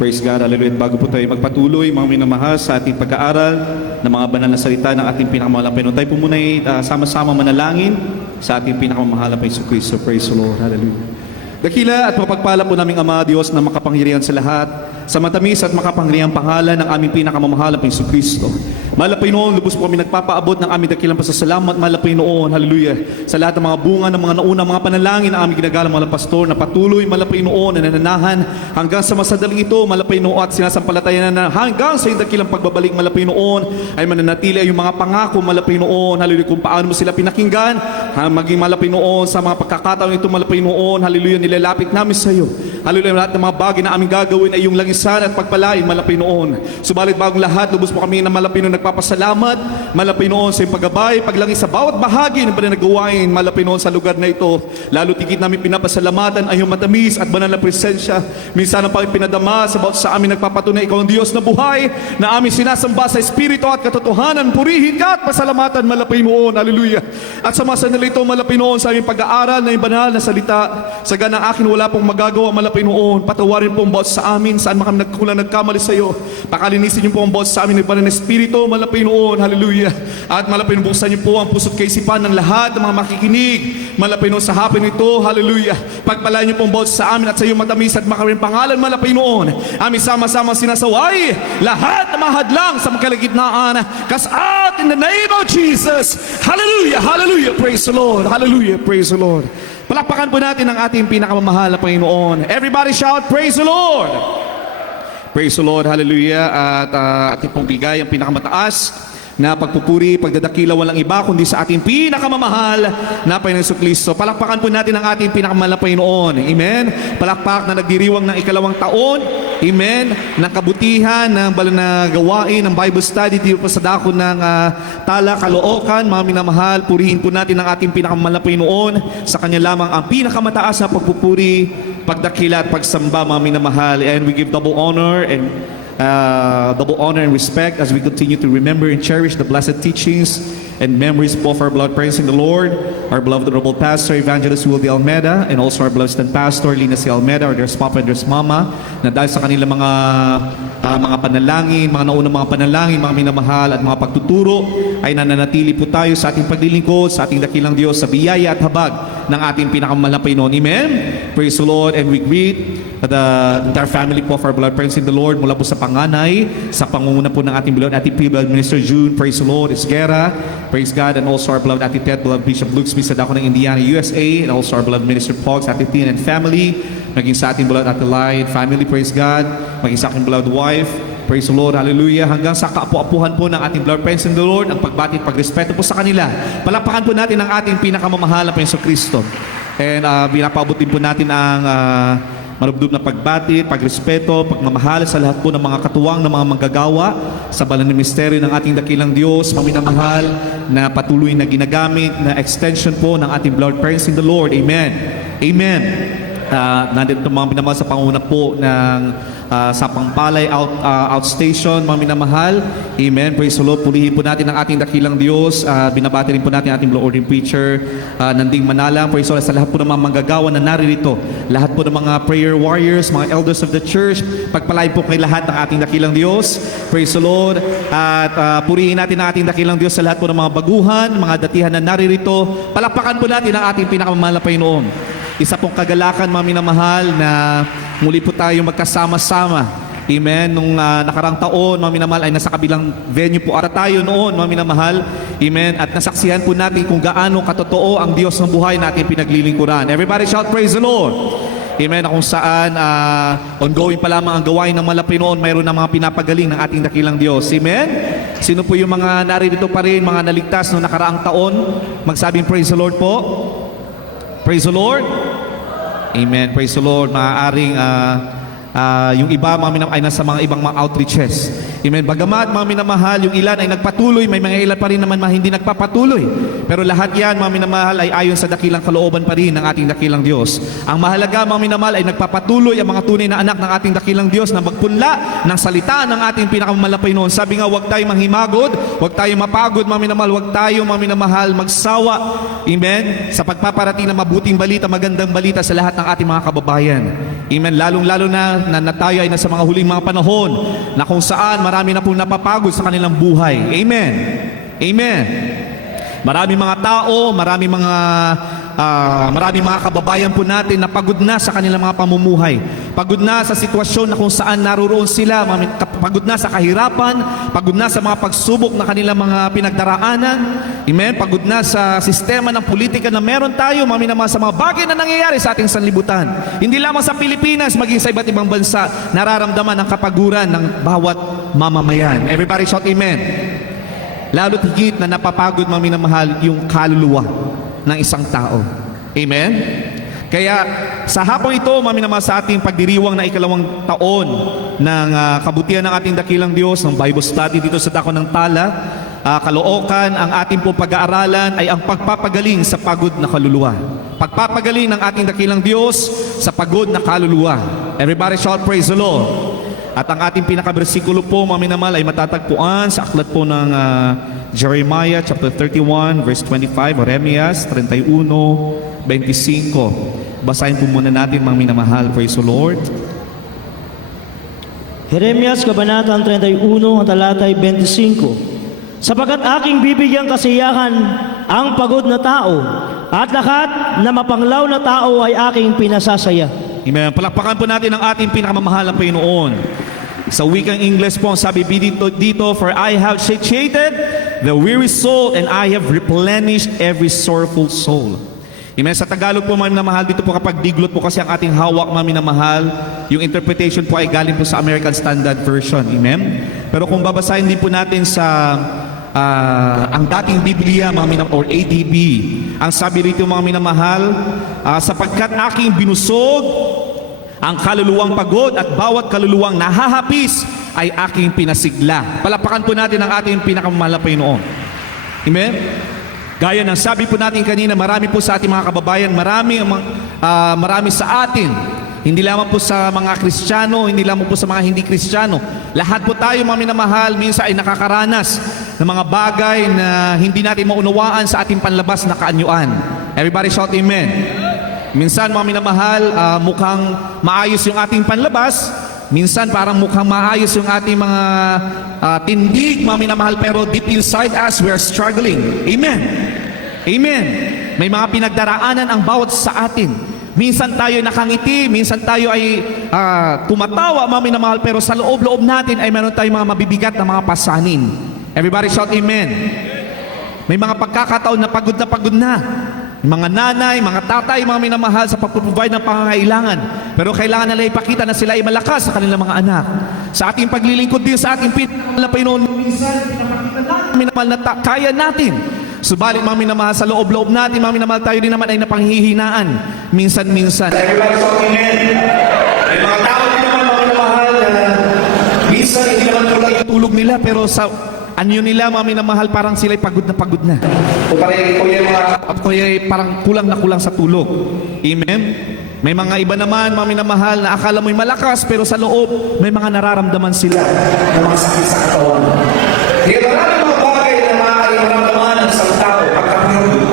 Praise God, hallelujah. Bago po tayo magpatuloy, mga minamahal, sa ating pag-aaral ng mga banal na salita ng ating pinakamamahalang Panginoon, tayo po muna sama-sama manalangin sa ating pinakamamahalang Jesucristo. Praise the Lord, hallelujah. Dakila at mapagpala po naming Ama, Diyos na makapangyarihan sa lahat, sa matamis at makapangyarihang pangalan ng aming pinakamamahalang Jesucristo. Mahal na Panginoon, lubos po kami nagpapaabot ng aming dakilang pasasalamat, mahal na Panginoon, hallelujah, sa lahat ng mga bunga ng mga naunang mga panalangin na aming ginagalang mga pastor na patuloy, mahal na Panginoon, na nananahan hanggang sa masadaling ito, mahal na Panginoon, at sinasampalatayan na hanggang sa yung dakilang pagbabalik, mahal na Panginoon, ay mananatili ay yung mga pangako, mahal na Panginoon, hallelujah, kung paano mo sila pinakinggan, maging mahal na Panginoon, sa mga pagkakataon ito, mahal na Panginoon, hallelujah, nilalapit namin sa iyo. Hallelujah, lahat ng mga bagay na aming gagawin ay yung langisan at pagpalain, malapay noon. Subalit bagong lahat, lubos po kami na malapay noon nagpapasalamat, malapay noon sa iyong paggabay, paglangis sa bawat bahagi ng banal na gawain, malapay noon sa lugar na ito. Lalo tigit namin pinapasalamatan ang iyong matamis at banal na presensya. Minsan ang pinadama sa amin nagpapatunay ikaw ang Diyos na buhay, na aming sinasamba sa Espiritu at katotohanan. Purihin ka at pasalamatan, malapay noon. Hallelujah. At sa mga sandali ito, malapay noon sa aming pag-aaral na yung banal na salita. Sa ganang akin wala pong magagawa, malapay noon. Patawarin po ang bawat sa amin, saan kami nagkulang nagkamali sa iyo. Pakalinisin niyo po ang bawat sa amin ng banal na Espiritu, malapay noon. Hallelujah. At malapay noon, buksan niyo po ang puso't kaisipan ng lahat ng mga makikinig. Malapay noon sa hapon ito, hallelujah. Pagpalain niyo po ang bawat sa amin at sa iyong matamis at makarimang pangalan, malapay noon. Aming sama-sama sinasaway lahat ng mga hadlang sa magkalagitnaan. Cast out in the name of Jesus. Hallelujah, hallelujah. Praise the Lord. Hallelujah, praise the Lord. Palakpakan po natin ang ating pinakamamahal na Panginoon. Everybody shout, praise the Lord! Praise the Lord, hallelujah. At ating pong bigay ang pinakamataas na pagpupuri, pagdadakila, walang iba kundi sa ating pinakamamahal na Panginoon Jesucristo. Palakpakan po natin ang ating pinakamamahal na Panginoon. Amen? Palakpak na nagdiriwang ng ikalawang taon. Amen? Ng kabutihan, ng banal na gawain, ng Bible study dito po sa dako ng Tala, Caloocan. Mga minamahal, purihin po natin ang ating pinakamamahal na Panginoon. Sa Kanya lamang ang pinakamataas na pagpupuri, pagdakila at pagsamba, mga minamahal. And we give double honor and respect as we continue to remember and cherish the blessed teachings and memories of our beloved parents in the Lord, our beloved Honorable Pastor Evangelist Will de Almeida, and also our beloved Stand Pastor Lina C. Almeida, or their Papa and their Mama, na dahil sa kanilang mga panalangin, mga naunang mga panalangin, mga minamahal at mga pagtuturo, ay nananatili po tayo sa ating paglilingkod, sa ating dakilang Diyos, sa biyaya at habag ng ating pinakamahal na Panginoon. Amen? Praise the Lord, and we greet the entire family po of our beloved parents in the Lord, mula po sa panganay, sa pangunguna po ng ating beloved Ate P, beloved Minister June, praise the Lord, Esguera, praise God, and also our beloved Ate Ted, beloved Bishop Luxby sa dako ng Indiana, USA, and also our beloved Minister Pogs, Ate Tin and family, maging sa ating beloved Ate Lion family, praise God, maging sa aking beloved wife, praise the Lord, hallelujah, hanggang sa kaapu-apuhan po ng ating beloved parents in the Lord, ang pagbati at pagrespeto po sa kanila. Palakpakan po natin ang ating pinakamamahal na Panginoon Kristo. And binapaabot din po natin ang marubdob na pagbati, pagrespeto, pagmamahal sa lahat po ng mga katuwang ng mga manggagawa sa banal na misteryo ng ating dakilang Diyos, paminamahal na patuloy na ginagamit na extension po ng ating beloved parents in the Lord. Amen. Amen. Nandito mga minamahal sa panguna po ng sa Pangpalay outstation, mga minamahal. Amen. Praise the Lord. Purihin po natin ang ating dakilang Diyos. Binabati rin po natin ang ating Lord and Preacher, Nanding Manalang. Praise the Lord. Sa lahat po ng mga manggagawa na naririto, lahat po ng mga prayer warriors, mga elders of the church, pagpalain po kay lahat ng ating dakilang Diyos. Praise the Lord. At purihin natin ang ating dakilang Diyos sa lahat po ng mga baguhan, mga datihan na naririto. Palakpakan po natin ang ating pinakamamahal na Panginoon. Isa pong kagalakan, mga minamahal, na muli po tayo magkasama-sama. Amen. Nung nakarang taon, mga minamahal, ay nasa kabilang venue po ata tayo noon, mga minamahal. Amen. At nasaksihan po natin kung gaano katotoo ang Diyos ng buhay natin pinaglilingkuran. Everybody shout, praise the Lord. Amen. Kung saan ongoing pa lamang ang gawain ng malapit noon, mayroon na mga pinapagaling ng ating dakilang Diyos. Amen. Sino po yung mga naririto pa rin, mga naligtas noong nakaraang taon? Magsabing praise the Lord po. Praise the Lord. Amen. Praise the Lord. Maaaring Yung iba, mga minamahal, ay nasa mga ibang mga outreaches. Amen. Bagamat, mga minamahal, yung ilan ay nagpatuloy, may mga ilan pa rin naman mga hindi nagpapatuloy. Pero lahat yan, mga minamahal, ay ayon sa dakilang kalooban pa rin ng ating dakilang Diyos. Ang mahalaga, mga minamahal, ay nagpapatuloy ang mga tunay na anak ng ating dakilang Diyos na magpunla ng salita ng ating pinakamalapay noon. Sabi nga, huwag tayong manghimagod, huwag tayong mapagod, mga minamahal, huwag tayong, mga minamahal, magsawa. Amen. Sa pagpaparating ng mabuting balita, magandang balita sa lahat ng ating mga kababayan. Amen. Lalong-lalo na tayo ay nasa mga huling mga panahon na kung saan marami na pong napapagod sa kanilang buhay. Amen. Amen. Maraming mga tao, maraming mga kababayan po natin na pagod na sa kanilang mga pamumuhay. Pagod na sa sitwasyon na kung saan naroon sila, pagod na sa kahirapan, pagod na sa mga pagsubok na kanilang mga pinagdaraanan. Amen? Pagod na sa sistema ng politika na meron tayo, sa mga bagay na nangyayari sa ating sanlibutan. Hindi lamang sa Pilipinas, maging sa iba't ibang bansa, nararamdaman ang kapaguran ng bawat mamamayan. Everybody shout amen. Lalo't higit na napapagod, mga minamahal, yung kaluluwa ng isang tao. Amen? Kaya sa hapong ito, mga minamahal, sa ating pagdiriwang na ikalawang taon ng kabutihan ng ating dakilang Diyos, ng Bible study dito sa Dako ng Tala, Caloocan, ang ating pong pag-aaralan ay ang pagpapagaling sa pagod na kaluluwa. Pagpapagaling ng ating dakilang Diyos sa pagod na kaluluwa. Everybody shout praise the Lord. At ang ating pinakabersikulo po, mga minamahal, ay matatagpuan sa aklat po ng Jeremiah chapter 31 verse 25, o Jeremias 31:25. Basahin po muna natin, mga minamahal. Praise the Lord. Jeremias Kabanatang 31, ang talatay 25. Sapagkat aking bibigyan kasiyahan ang pagod na tao, at lahat na mapanglaw na tao ay aking pinasasaya. Amen. Palakpakan po natin ang ating pinakamamahal na Panginoon. Sa wikang Ingles po, sabi dito, for I have satiated the weary soul and I have replenished every sorrowful soul. Amen. Sa Tagalog po, mga minamahal, dito po kapag diglot po kasi ang ating hawak, mga minamahal, yung interpretation po ay galing po sa American Standard Version. Amen. Pero kung babasahin din po natin sa ang dating Biblia, mga minamahal, or ADB, ang sabi rito, mga minamahal, sapagkat aking binusog ang kaluluwang pagod at bawat kaluluwang nahahapis ay aking pinasigla. Palapakan po natin ang ating pinakamamahal na Panginoon. Amen? Gaya ng sabi po natin kanina, marami po sa ating mga kababayan, marami sa atin, hindi lamang po sa mga Kristiyano, hindi lamang po sa mga hindi Kristiyano. Lahat po tayo, mga minamahal, minsan ay nakakaranas ng mga bagay na hindi natin maunawaan sa ating panlabas na kaanyuan. Everybody shout amen. Minsan, mga minamahal, mukhang maayos yung ating panlabas. Minsan, parang mukhang maayos yung ating mga tindig, mga minamahal, pero deep inside us, we are struggling. Amen. Amen. May mga pinagdaraanan ang bawat sa atin. Minsan tayo nakangiti, minsan tayo ay tumatawa, mga minamahal, pero sa loob-loob natin ay meron tayong mga mabibigat na mga pasanin. Everybody shout amen. May mga pagkakataon na pagod na. Mga nanay, mga tatay, mga minamahal sa pagpuprovide ng pangangailangan. Pero kailangan nila ipakita na sila ay malakas sa kanilang mga anak. Sa ating paglilingkod din sa ating pinamahal na Panginoon, minsan pinapakita natin, minamahal na kaya natin. Subalit, mga minamahal, sa loob-loob natin, mga minamahal, tayo din naman ay napanghihinaan. Minsan-minsan. Everybody shout amen. May mga tao din naman, mga minamahal, minsan hindi naman tulog nila, pero sa anyo nila, mga minamahal, parang sila'y pagod na. O parang kulang na kulang sa tulog. Amen? May mga iba naman, mga minamahal, na akala mo'y malakas, pero sa loob, may mga nararamdaman sila ng mga sakit sa katawan. Kaya maraming mga bagay na maramdaman ng isang tao pagkapagod.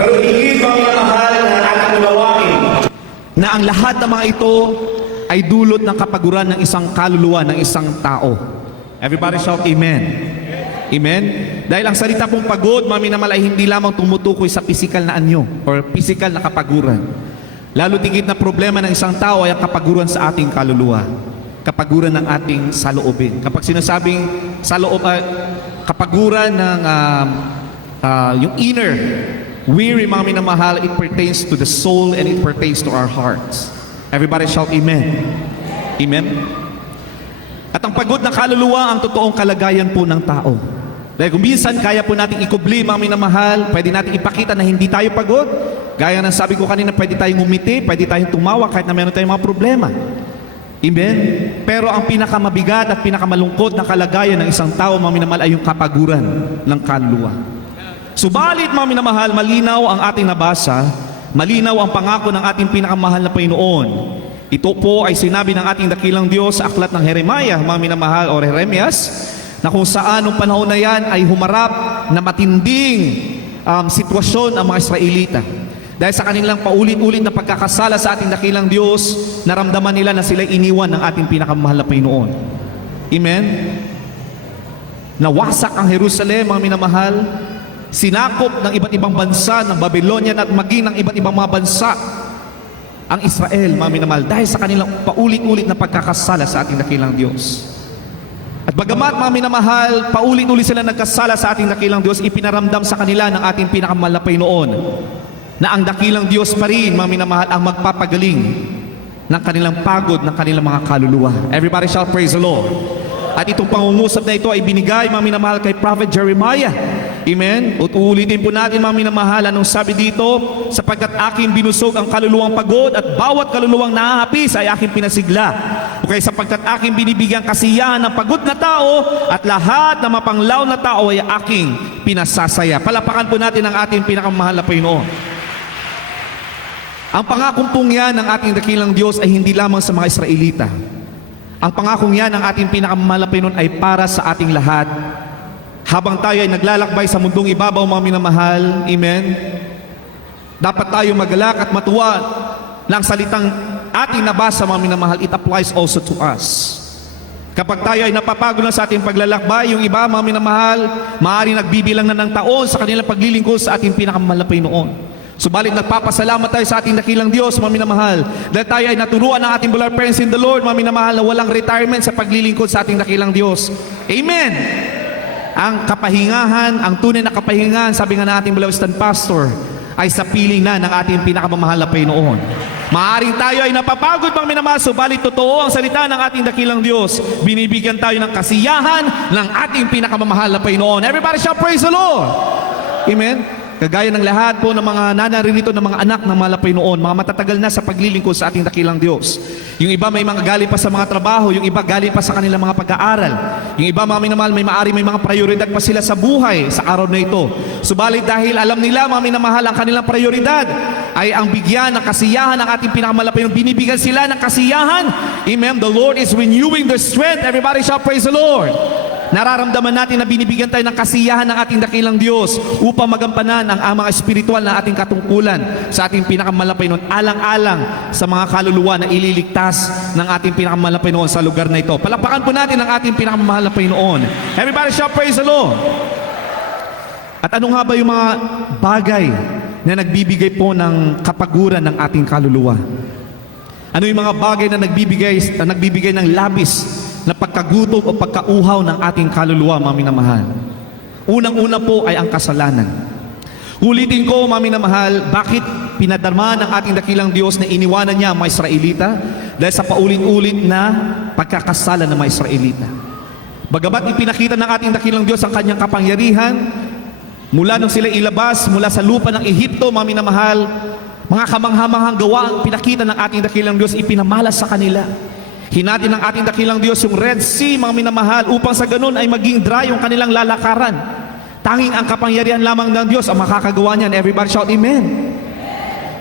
Pero higit, mga minamahal, na ating unawain na ang lahat ng mga ito ay dulot ng kapaguran ng isang kaluluwa, ng isang tao. Everybody shout amen. Amen? Dahil ang salita pong pagod, mga minamahal, ay hindi lamang tumutukoy sa physical na anyo or physical na kapaguran. Lalo tigit na problema ng isang tao ay ang kapaguran sa ating kaluluwa. Kapaguran ng ating saloobin. Kapag sinasabing kapaguran ng yung inner, weary, mga minamahal, it pertains to the soul and it pertains to our hearts. Everybody shout amen. Amen? At ang pagod na kaluluwa ang totoong kalagayan po ng tao. Dahil kung minsan kaya po natin ikubli, mga minamahal, pwede natin ipakita na hindi tayo pagod. Gaya ng sabi ko kanina, pwede tayong umiti, pwede tayong tumawa kahit na meron tayong mga problema. Amen? Pero ang pinakamabigat at pinakamalungkot na kalagayan ng isang tao, mga minamahal, ay yung kapaguran ng kaluluwa. Subalit, mga minamahal, malinaw ang ating nabasa, malinaw ang pangako ng ating pinakamahal na Panginoon. Ito po ay sinabi ng ating dakilang Diyos sa aklat ng Jeremiah, mga minamahal, o Jeremias, na kung saan nung panahon na yan ay humarap na matinding sitwasyon ang mga Israelita. Dahil sa kanilang paulit-ulit na pagkakasala sa ating dakilang Diyos, naramdaman nila na sila iniwan ng ating pinakamahal na Panginoon. Amen? Nawasak ang Jerusalem, mga minamahal. Sinakop ng iba't ibang bansa, ng Babylonian at maging ng iba't ibang mga bansa ang Israel, mga minamahal, dahil sa kanilang paulit-ulit na pagkakasala sa ating dakilang Diyos. At bagamat, mga minamahal, paulit-ulit sila nagkasala sa ating dakilang Diyos, ipinaramdam sa kanila ng ating pinakamahal na Panginoon na ang dakilang Diyos pa rin, mga minamahal, ang magpapagaling ng kanilang pagod, ng kanilang mga kaluluwa. Everybody shout, praise the Lord. At itong pangungusap na ito ay binigay, mga minamahal, kay Prophet Jeremiah. Amen? At uulitin po natin, mga minamahal, anong sabi dito? Sapagkat aking binusog ang kaluluwang pagod at bawat kaluluwang nahahapis ay aking pinasigla. Okay, sapagkat aking binibigyan kasiyahan ng pagod na tao at lahat na mapanglaw na tao ay aking pinasasaya. Palapakan po natin ang ating pinakamahal na Panginoon. Ang pangakong pong yan ng ating dakilang Diyos ay hindi lamang sa mga Israelita. Ang pangakong yan ng ating pinakamahal na Panginoon ay para sa ating lahat. Habang tayo ay naglalakbay sa mundong ibabaw, mga minamahal, amen, dapat tayo magalak at matuwa na ang salitang ating nabasa, mga minamahal, it applies also to us. Kapag tayo ay napapagod na sa ating paglalakbay, yung iba, mga minamahal, maaaring nagbibilang na ng taon sa kanilang paglilingkod sa ating pinakamahal na Panginoon. Subalit nagpapasalamat tayo sa ating dakilang Diyos, mga minamahal, dahil tayo ay naturuan ng ating beloved parents in the Lord, mga minamahal, na walang retirement sa paglilingkod sa ating dakilang Diyos. Amen! Ang kapahingahan, ang tunay na kapahingahan, sabi nga ng ating beloved stand pastor, ay sa piling na ng ating pinakamamahal na Panginoon. Maaring tayo ay napapagod, mga minamahal, subalit totoo ang salita ng ating dakilang Diyos. Binibigyan tayo ng kasiyahan ng ating pinakamamahal na Panginoon. Everybody shout, praise the Lord! Amen? Kagaya ng lahat po ng mga nanarito ng mga anak ng mahal na Panginoon, mga matatagal na sa paglilingkod sa ating dakilang Diyos. Yung iba may mga galing pa sa mga trabaho, yung iba galing pa sa kanilang mga pag-aaral. Yung iba, mga minamahal, may mga prioridad pa sila sa buhay sa araw na ito. Subalit dahil alam nila, mga minamahal, ang kanilang prioridad ay ang bigyan ng kasiyahan ng ating pinakamahal na Panginoon. Binibigyan sila ng kasiyahan. Amen. The Lord is renewing their strength. Everybody shall praise the Lord. Nararamdaman natin na binibigyan tayo ng kasiyahan ng ating dakilang Diyos upang magampanan ang mga espiritual na ating katungkulan sa ating pinakamahal na Panginoon, alang-alang sa mga kaluluwa na ililigtas ng ating pinakamahal na Panginoon sa lugar na ito. Palapakan po natin ang ating pinakamahal na Panginoon. Everybody shout, praise the Lord. At ano nga ba yung mga bagay na nagbibigay po ng kapaguran ng ating kaluluwa? Ano yung mga bagay na nagbibigay ng labis na pagkagutom o pagkauhaw ng ating kaluluwa, mga minamahal? Unang-una po ay ang kasalanan. Ulitin ko, mga minamahal, bakit pinadarma ng ating dakilang Diyos na iniwanan niya ang mga Israelita? Dahil sa paulit-ulit na pagkakasala ng mga Israelita. Bagamat ipinakita ng ating dakilang Diyos ang kanyang kapangyarihan, mula nung sila ilabas mula sa lupa ng Ehipto, mga minamahal, mga kamanghamanghang gawa ang pinakita ng ating dakilang Diyos, ipinamalas sa kanila. Hinati ng ating dakilang Diyos yung Red Sea, mga minamahal, upang sa ganun ay maging dry yung kanilang lalakaran. Tanging ang kapangyarihan lamang ng Diyos ang makakagawa niyan. Everybody shout, amen.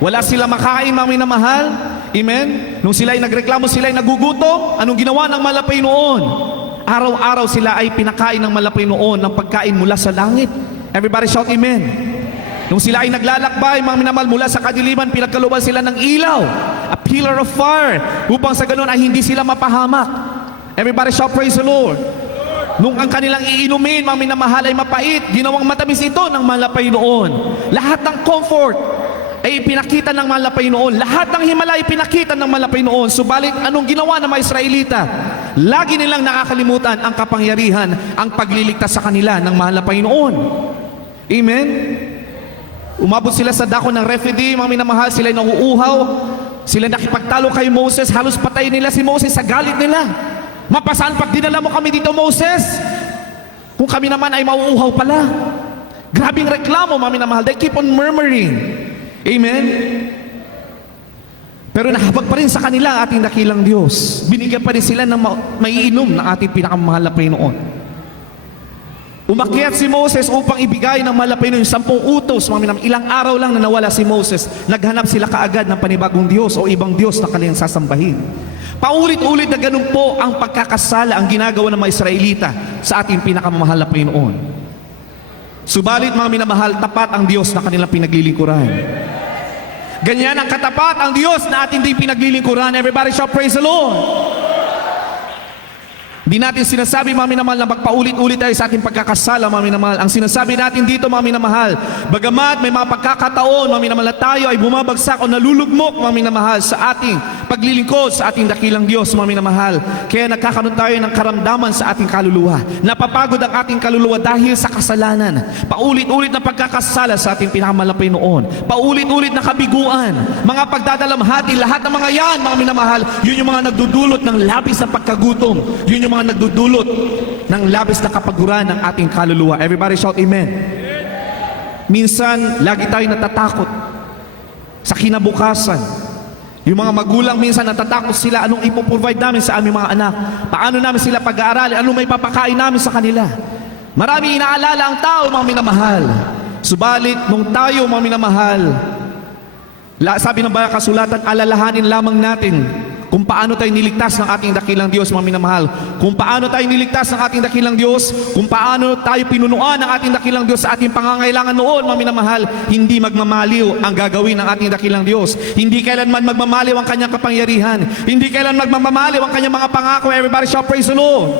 Wala sila makain, mga minamahal. Amen. Nung sila ay nagreklamo, sila ay nagugutom, anong ginawa ng malapay noon? Araw-araw sila ay pinakain ng malapay noon ng pagkain mula sa langit. Everybody shout, amen. Nung sila ay naglalakbay, mga minamahal, mula sa kadiliman, pinagkalooban sila ng ilaw, a pillar of fire, upang sa ganun ay hindi sila mapahamak. Everybody shout, praise the Lord. Nung ang kanilang iinumin, mga minamahal, ay mapait, ginawang matamis ito ng malapay noon. Lahat ng comfort ay ipinakita ng malapay noon. Lahat ng himala ay ipinakita ng malapay noon. Subalit, anong ginawa ng mga Israelita? Lagi nilang nakakalimutan ang kapangyarihan, ang pagliligtas sa kanila ng malapay noon. Amen? Umabot sila sa dako ng Refidim, mga minamahal, sila ay nauuhaw. Sila nakipagtalo kay Moses, halos patayin nila si Moses sa galit nila. Mapasaan pag dinala mo kami dito, Moses? Kung kami naman ay mauuhaw pala. Grabing reklamo, mga minamahal. They keep on murmuring. Amen? Pero nahabag pa rin sa kanila ang ating dakilang Diyos. Binigyan pa rin sila ng maiinom ng ating pinakamahal na Panginoon. Umakyat si Moses upang ibigay ng mahal na Panginoon yung 10 utos. Ilang araw lang na nawala si Moses, naghanap sila kaagad ng panibagong Diyos o ibang Diyos na kanilang sasambahin. Paulit-ulit na ganun po ang pagkakasala ang ginagawa ng mga Israelita sa ating pinakamamahal na Panginoon. Subalit mga minamahal, tapat ang Diyos na kanilang pinaglilingkuran. Ganyan ang katapat ang Diyos na ating di pinaglilingkuran. Everybody shout praise the Lord. Di natin sinasabi, mga minamahal, na magpaulit-ulit tayo sa ating pagkakasala, mga minamahal. Ang sinasabi natin dito, mga minamahal, bagamat may mga pagkakataon, mga minamahal, na tayo ay bumabagsak o nalulugmok, mga minamahal, sa ating paglilingkod sa ating dakilang Diyos, mga minamahal. Kaya nagkakaroon tayo ng karamdaman sa ating kaluluwa. Napapagod ang ating kaluluwa dahil sa kasalanan. Paulit-ulit na pagkakasala sa ating pinakamahal na Panginoon. Paulit-ulit na kabiguan. Mga pagdadalamhati, lahat ng mga yan, mga minamahal, yun yung mga nagdudulot ng labis na pagkagutom. Yun yung mga nagdudulot ng labis na kapaguran ng ating kaluluwa. Everybody shout amen. Minsan, lagi tayo natatakot sa kinabukasan. Yung mga magulang minsan natatakot sila anong ipoprovide namin sa aming mga anak. Paano namin sila pag-aaralin, anong may papakain namin sa kanila. Marami inaalala ang tao, mga minamahal. Subalit, nung tayo, mga minamahal, sabi ng banal na kasulatan, alalahanin lamang natin kung paano tayo niligtas ng ating dakilang Diyos, mga minamahal. Kung paano tayo niligtas ng ating dakilang Diyos, kung paano tayo pinunuan ng ating dakilang Diyos sa ating pangangailangan noon, mga minamahal, hindi magmamaliw ang gagawin ng ating dakilang Diyos. Hindi kailanman magmamaliw ang kanyang kapangyarihan. Hindi kailanman magmamaliw ang kanyang mga pangako. Everybody shout praise the Lord.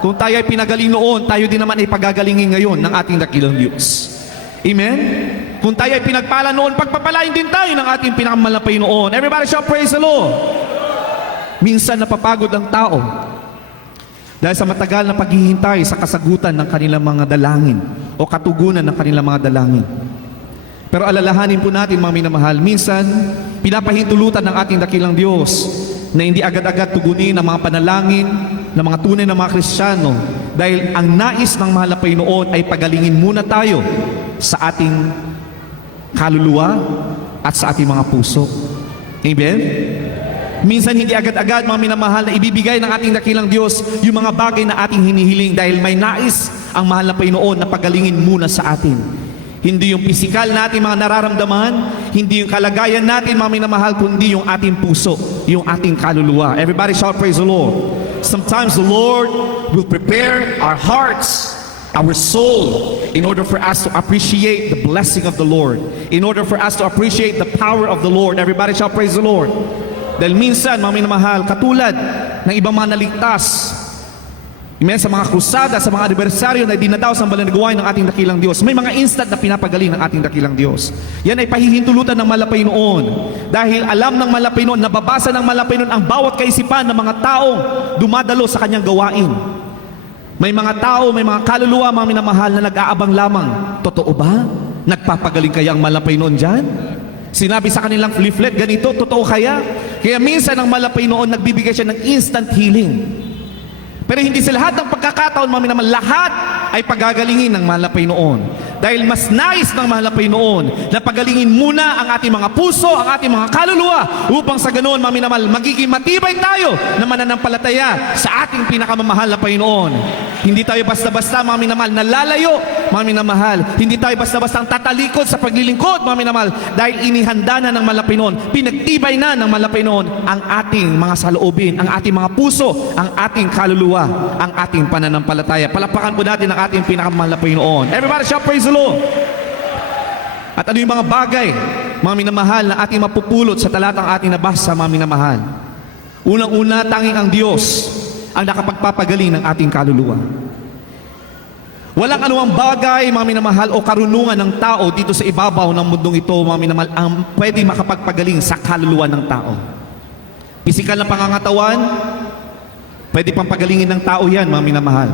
Kung tayo ay pinagaling noon, tayo din naman ay pagagalingin ngayon ng ating dakilang Diyos. Amen? Kung tayo ay pinagpala noon, pagpapalain din tayo ng ating pinakamahal na Panginoon. Everybody shout praise the Lord. Minsan napapagod ang tao dahil sa matagal na paghihintay sa kasagutan ng kanilang mga dalangin o katugunan ng kanilang mga dalangin. Pero alalahanin po natin, mga minamahal, minsan pinapahintulutan ng ating dakilang Diyos na hindi agad-agad tugunin ang mga panalangin ng mga tunay na mga Kristiyano dahil ang nais ng mahal na Panginoon ay pagalingin muna tayo sa ating kaluluwa at sa ating mga puso. Amen? Minsan hindi agad-agad, mga minamahal, na ibibigay ng ating dakilang Diyos yung mga bagay na ating hinihiling dahil may nais ang mahal na Panginoon na pagalingin muna sa atin. Hindi yung pisikal natin mga nararamdaman, hindi yung kalagayan natin, mga minamahal, kundi yung ating puso, yung ating kaluluwa. Everybody shout praise the Lord. Sometimes the Lord will prepare our hearts, our soul, in order for us to appreciate the blessing of the Lord, in order for us to appreciate the power of the Lord. Everybody shout praise the Lord. Dahil minsan, mga minamahal, katulad ng ibang mga naligtas, sa mga krusada, sa mga anibersaryo na dinadaos ang banal na gawain ng ating dakilang Diyos, may mga instant na pinapagaling ng ating dakilang Diyos. Yan ay pahihintulutan ng malapay noon. Dahil alam ng malapay noon, nababasa ng malapay noon ang bawat kaisipan ng mga taong dumadalo sa kanyang gawain. May mga tao, may mga kaluluwa, mga minamahal, na nag-aabang lamang. Totoo ba? Nagpapagaling kaya ang malapay noon dyan? Sinabi sa kanilang leaflet, ganito, totoo kaya? Kaya minsan ang malapay noon, nagbibigay siya ng instant healing. Pero hindi sa lahat ng pagkakataon, mami naman, lahat ay pagagalingin ng malapay noon. Dahil mas nais ng malapay noon na pagalingin muna ang ating mga puso, ang ating mga kaluluwa, upang sa ganoon, mami naman, magiging matibay tayo na mananampalataya sa ating pinakamamahal na Panginoon. Hindi tayo basta-basta, mami naman, nalalayo, mami na mahal. Hindi tayo basta-basta tatalikod sa paglilingkod, mami na mahal, dahil inihanda na ng malapay noon, pinagtibay na ng malapay noon ang ating mga saloobin, ang ating mga puso, ang ating kaluluwa, ang ating pananampalataya. Palapakan po natin ang ating pinakamahal na Panginoon. Everybody shout praise the Lord. At ano yung mga bagay, mga minamahal, na ating mapupulot sa talatang ating nabasa, mga minamahal? Unang-una, tanging ang Diyos ang nakapagpapagaling ng ating kaluluwa. Walang anumang bagay, mga minamahal, o karunungan ng tao dito sa ibabaw ng mundong ito, mga minamahal, ang pwede makapagpagaling sa kaluluwa ng tao. Pisikal na pangangatawan, pwede pang pagalingin ng tao yan, mga minamahal.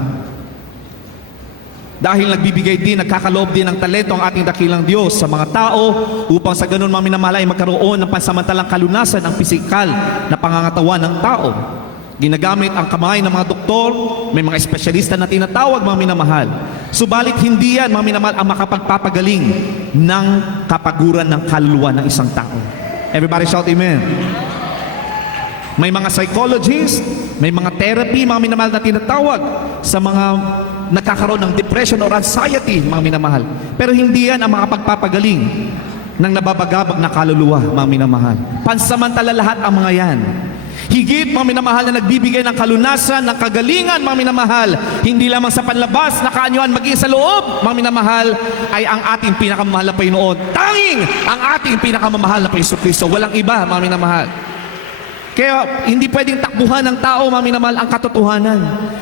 Dahil nagbibigay din, nagkakaloob din ng talento ang ating dakilang Diyos sa mga tao upang sa ganun, mga minamahal, ay magkaroon ng pansamantalang kalunasan ang pisikal na pangangatawan ng tao. Ginagamit ang kamay ng mga doktor, may mga espesyalista na tinatawag, mga minamahal. Subalit hindi yan, mga minamahal, ang makapagpapagaling ng kapaguran ng kaluluwa ng isang tao. Everybody shout amen. May mga psychologist, may mga therapy, mga minamahal na tinatawag sa mga nagkakaroon ng depression or anxiety, mga minamahal. Pero hindi yan ang mga pagpapagaling ng nababagabag na kaluluwa, mga minamahal. Pansamantala lahat ang mga yan. Higit, mga minamahal, na nagbibigay ng kalunasan, ng kagalingan, mga minamahal, hindi lamang sa panlabas na kaanyuan, maging sa loob, mga minamahal, ay ang ating pinakamamahal na Panginoon. Tanging ang ating pinakamamahal na Jesucristo. Walang iba, mga minamahal. Kaya hindi pwedeng takbuhan ng tao, mga minamahal, ang katotohanan.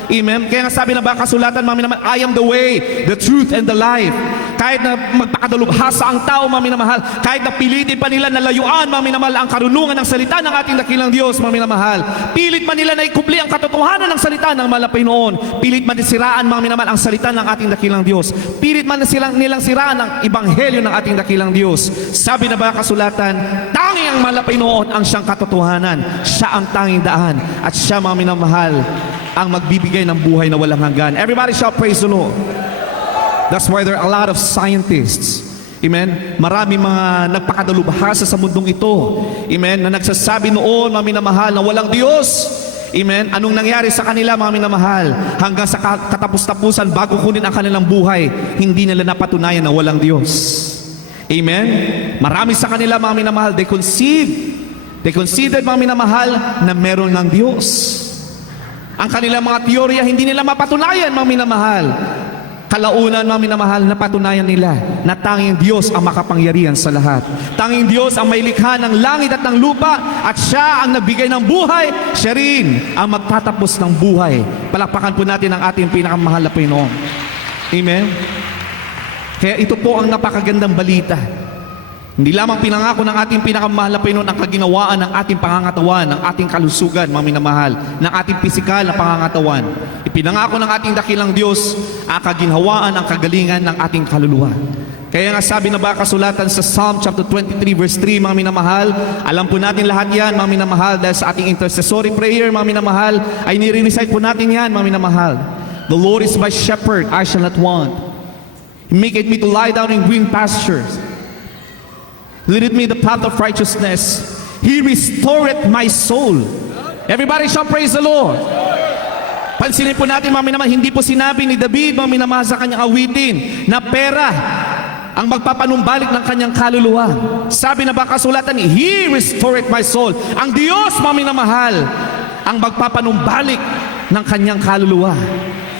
Amen? Kaya nga sabi na ba kasulatan, mga minamahal, I am the way, the truth, and the life. Kahit na magpakadalubhasa ang tao, mga minamahal, kahit na pilitin pa nila na layuan, mga minamahal, ang karunungan ng salita ng ating dakilang Diyos, mga minamahal. Pilit man nila na ikupli ang katotohanan ng salita ng mahal na Panginoon. Pilit man siraan, mga minamahal, ang salita ng ating dakilang Diyos. Pilit man nilang siraan ang ebanghelyo ng ating dakilang Diyos. Sabi na ba kasulatan, tanging ang mahal na Panginoon ang siyang katotohanan. Siya ang tanging daan at siya, mga minamahal, ang magbibigay ng buhay na walang hanggan. Everybody shout praise the Lord. That's why there are a lot of scientists, amen, marami mga nagpakadalubhasa sa mundong ito, amen, na nagsasabi noon, mga minamahal, na walang Diyos. Amen. Anong nangyari sa kanila, mga minamahal? Hanggang sa katapus-tapusan, bago kunin ang kanilang buhay, hindi nila napatunayan na walang Diyos. Amen. Marami sa kanila, mga minamahal, they considered, mga minamahal, na meron ng Diyos. Ang kanilang mga teorya, hindi nila mapatunayan, mga minamahal. Kalaunan, mga minamahal, napatunayan nila na tanging Diyos ang makapangyarihan sa lahat. Tanging Diyos ang may likha ng langit at ng lupa, at siya ang nagbigay ng buhay. Siya rin ang magtatapos ng buhay. Palakpakan po natin ang ating pinakamahal na Panginoon. Amen? Kaya ito po ang napakagandang balita. Hindi lamang pinangako ng ating pinakamahal na Panginoon ang kaginawaan ng ating pangangatawan, ng ating kalusugan, mga minamahal, ng ating pisikal na pangangatawan. Ipinangako ng ating dakilang Diyos ang kaginhawaan, ang kagalingan ng ating kaluluwa. Kaya nga sabi na ba kasulatan sa Psalm chapter 23 verse 3, mga minamahal, alam po natin lahat yan, mga minamahal, dahil sa ating intercessory prayer, mga minamahal, ay nire-recite po natin yan, mga minamahal. The Lord is my shepherd, I shall not want. He maketh me to lie down in green pastures. Leadeth me in the path of righteousness. He restoreth my soul. Everybody shall praise the Lord. Pansinin po natin, mga minamahal, hindi po sinabi ni David, mga minamahal, sa kanyang awitin na pera ang magpapanumbalik ng kanyang kaluluwa. Sabi na ba kasulatan, He restoreth my soul. Ang Diyos, mga minamahal, ang magpapanumbalik ng kanyang kaluluwa.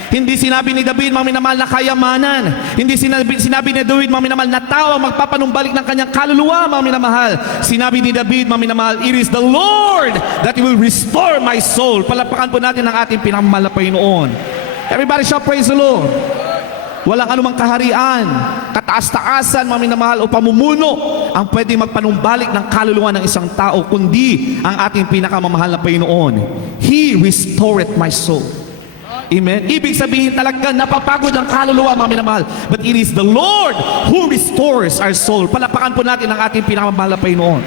Hindi sinabi ni David, mga minamahal, na kayamanan. Hindi sinabi ni David, mga minamahal, na tao ang magpapanumbalik ng kanyang kaluluwa, mga minamahal. Sinabi ni David, mga minamahal, it is the Lord that will restore my soul. Palapakan po natin ang ating pinakamahal na Panginoon. Everybody shall praise the Lord. Walang anumang kaharian, kataas-taasan, mga minamahal, o pamumuno ang pwedeng magpanumbalik ng kaluluwa ng isang tao, kundi ang ating pinakamamahal na Panginoon. He restored my soul. Amen. Ibig sabihin talaga napapagod ang kaluluwa, mga minamahal. But it is the Lord who restores our soul. Palapakan po natin ang ating pinakamamahal na Panginoon.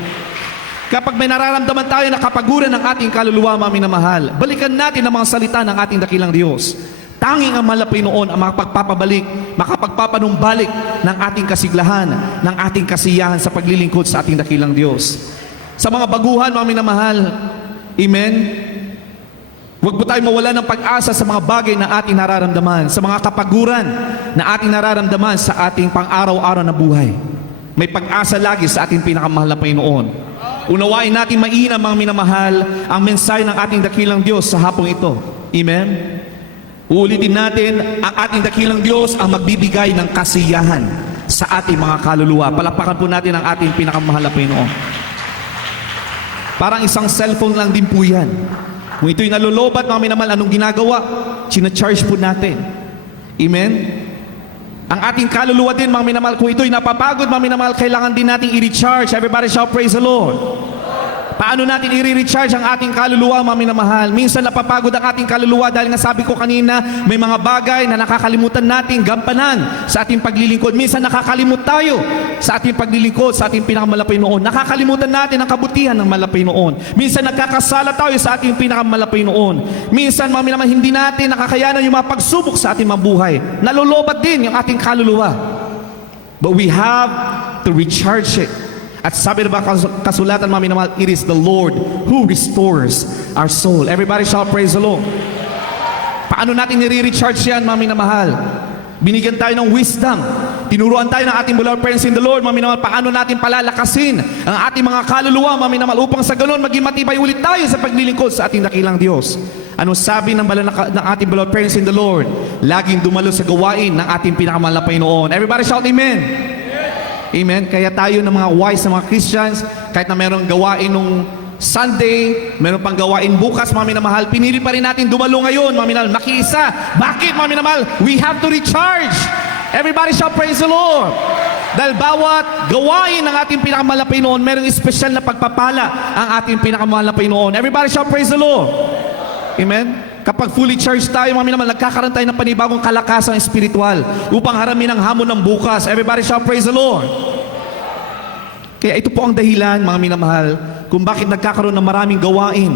Kapag may nararamdaman tayo na kapaguran ng ating kaluluwa, mga minamahal, balikan natin ang mga salita ng ating dakilang Diyos. Tanging ang mahal na Panginoon ang makapagpapanumbalik ng ating kasiglahan, ng ating kasiyahan sa paglilingkod sa ating dakilang Diyos. Sa mga baguhan, mga minamahal, amen, huwag po tayo mawala ng pag-asa sa mga bagay na ating nararamdaman, sa mga kapaguran na ating nararamdaman sa ating pang-araw-araw na buhay. May pag-asa lagi sa ating pinakamahal na Panginoon. Unawain natin mainam, mga minamahal, ang mensahe ng ating dakilang Diyos sa hapong ito. Amen? Uulitin natin, ang ating dakilang Diyos ang magbibigay ng kasiyahan sa ating mga kaluluwa. Palapakan po natin ang ating pinakamahal na Panginoon. Parang isang cellphone lang din po yan. Kung ito'y nalulobat, mga minamahal, anong ginagawa? China-charge po natin. Amen? Ang ating kaluluwa din, mga minamahal, kung ito'y napapagod, mga minamahal, kailangan din nating i-recharge. Everybody shall praise the Lord. Paano natin i-recharge ang ating kaluluwa, mga minamahal? Minsan napapagod ang ating kaluluwa dahil nga sabi ko kanina, may mga bagay na nakakalimutan nating gampanan sa ating paglilingkod. Minsan nakakalimut tayo sa ating paglilingkod, sa ating pinakamalapay noon. Nakakalimutan natin ang kabutihan ng malapay noon. Minsan nagkakasala tayo sa ating pinakamalapay noon. Minsan, mga minamahal, hindi natin nakakayanan yung mga pagsubok sa ating mabuhay. Nalulobat din yung ating kaluluwa. But we have to recharge it. At sabi na ba kasulatan, mga minamahal, it is the Lord who restores our soul. Everybody shout, praise the Lord. Paano natin nire-recharge yan, mga minamahal? Binigyan tayo ng wisdom. Tinuruan tayo ng ating beloved friends in the Lord, mga minamahal, paano natin palalakasin ang ating mga kaluluwa, mga minamahal, upang sa ganun maging matibay ulit tayo sa paglilingkod sa ating dakilang Diyos. Ano sabi ng ating beloved friends in the Lord? Laging dumalo sa gawain ng ating pinakamahal na Panginoon. Everybody shout amen. Amen. Kaya tayo ng mga wise na mga Christians, kahit na mayroong gawain nung Sunday, mayroong pang gawain bukas, mga minamahal, pinili pa rin natin dumalo ngayon, mga minamahal, makiisa. Bakit, mga minamahal? We have to recharge. Everybody shout praise the Lord. Dahil bawat gawain ng ating pinakamahal na Panginoon, mayroong espesyal na pagpapala ang ating pinakamahal na Panginoon. Everybody shout praise the Lord. Amen. Kapag fully charged tayo, mga minamahal, nagkakaroon tayo ng panibagong kalakasan espiritual upang haramin ang hamon ng bukas. Everybody shout praise the Lord. Kaya ito po ang dahilan, mga minamahal, kung bakit nagkakaroon ng maraming gawain.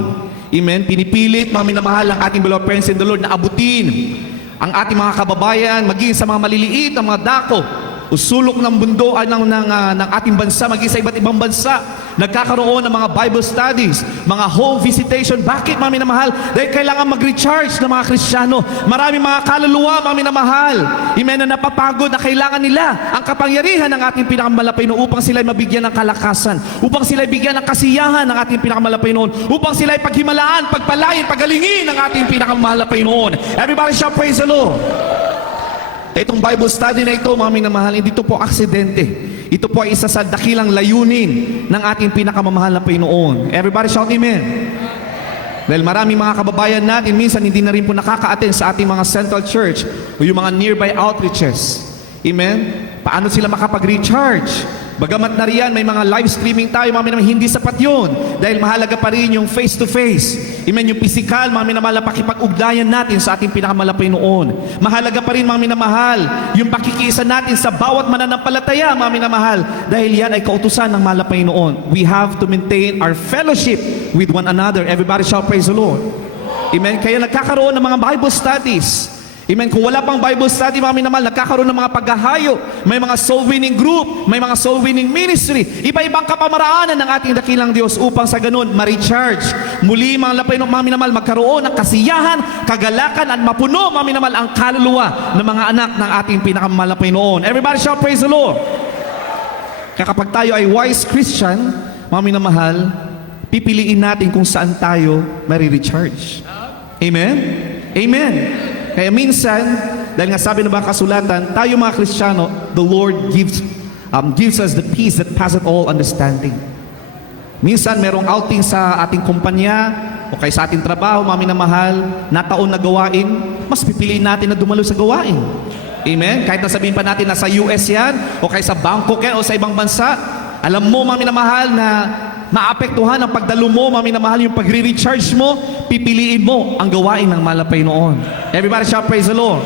Amen. Pinipilit, mga minamahal, ang ating beloved friends in the Lord na abutin ang ating mga kababayan, maging sa mga maliliit, ang mga dako, usulok ng mundo ng ating bansa, maging sa iba't ibang bansa. Nagkakaroon ng mga Bible studies, mga home visitation. Bakit, mga minamahal? Dahil kailangan mag-recharge ng mga Kristiyano. Maraming mga kaluluwa, mga minamahal, amen, na napapagod, na kailangan nila ang kapangyarihan ng ating pinakamahal na Panginoon upang sila'y mabigyan ng kalakasan, upang sila'y bigyan ng kasiyahan ng ating pinakamahal na Panginoon, upang sila'y paghimalaan, pagpalain, pagalingin ng ating pinakamahal na Panginoon. Everybody shout praise the Lord. Itong Bible study na ito, mga minamahal, hindi ito po aksidente. Ito po ay isa sa dakilang layunin ng ating pinakamamahal na Panginoon. Everybody shout amen. Dahil maraming mga kababayan natin, minsan hindi na rin po nakaka-attend sa ating mga central church o yung mga nearby outreaches. Amen? Paano sila makapag-recharge? Bagamat na riyan, may mga live streaming tayo, mga minamahal, hindi sapat yun. Dahil mahalaga pa rin yung face-to-face. Amen, yung physical, mga minamahal, na pakipag-ugnayan natin sa ating pinakamahal na Panginoon. Mahalaga pa rin, mga minamahal, yung pakikiisa natin sa bawat mananampalataya, mga minamahal. Dahil yan ay kautusan ng mahal na Panginoon. We have to maintain our fellowship with one another. Everybody shout praise the Lord. Amen, kaya nagkakaroon ng mga Bible studies. Amen. Kung wala pang Bible study, mga minamahal, nagkakaroon ng mga paghahayo, may mga soul winning group, may mga soul winning ministry, iba-ibang kapamaraanan ng ating dakilang Diyos upang sa ganun ma-recharge muli, mga minamahal, magkaroon ng kasiyahan, kagalakan at mapuno, mga minamahal, ang kaluluwa ng mga anak ng ating pinakamahal na Panginoon. Everybody shout praise the Lord. Kaya kapag tayo ay wise Christian, mga minamahal, pipiliin natin kung saan tayo ma-recharge. Amen? Amen. Kaya minsan, dahil nga sabi ng mga kasulatan, tayo mga Kristiyano, the Lord gives us the peace that passeth all understanding. Minsan, merong outing sa ating kumpanya o kaya sa ating trabaho, mga minamahal, na taon na gawain, mas pipiliin natin na dumalo sa gawain. Amen? Kahit nasabihin pa natin na sa US yan, o kaya sa Bangkok yan, o sa ibang bansa, alam mo, mga minamahal, na maapektuhan ang pagdalo mo, mga minamahal, yung pagre-recharge mo, pipiliin mo ang gawain ng mahal na Panginoon. Everybody shout praise the Lord.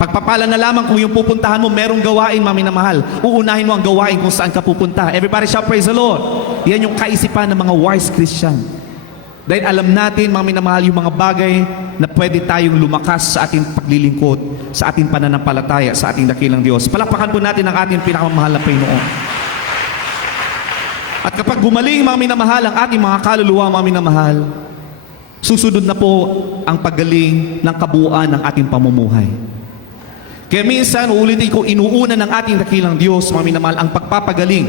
Pagpapala na lamang kung yung pupuntahan mo, merong gawain, mga minamahal. Uunahin mo ang gawain kung saan ka pupunta. Everybody shout praise the Lord. Yan yung kaisipan ng mga wise Christian. Dahil alam natin, mga minamahal, yung mga bagay na pwede tayong lumakas sa ating paglilingkod, sa ating pananampalataya, sa ating dakilang Diyos. Palakpakan po natin ang ating pinakamamahal na Panginoon. At kapag gumaling, mga minamahal, ang ating mga kaluluwa, mga minamahal, susunod na po ang paggaling ng kabuuan ng ating pamumuhay. Kaya minsan, uulitin ko, inuuna ng ating dakilang Diyos, mga minamahal, ang pagpapagaling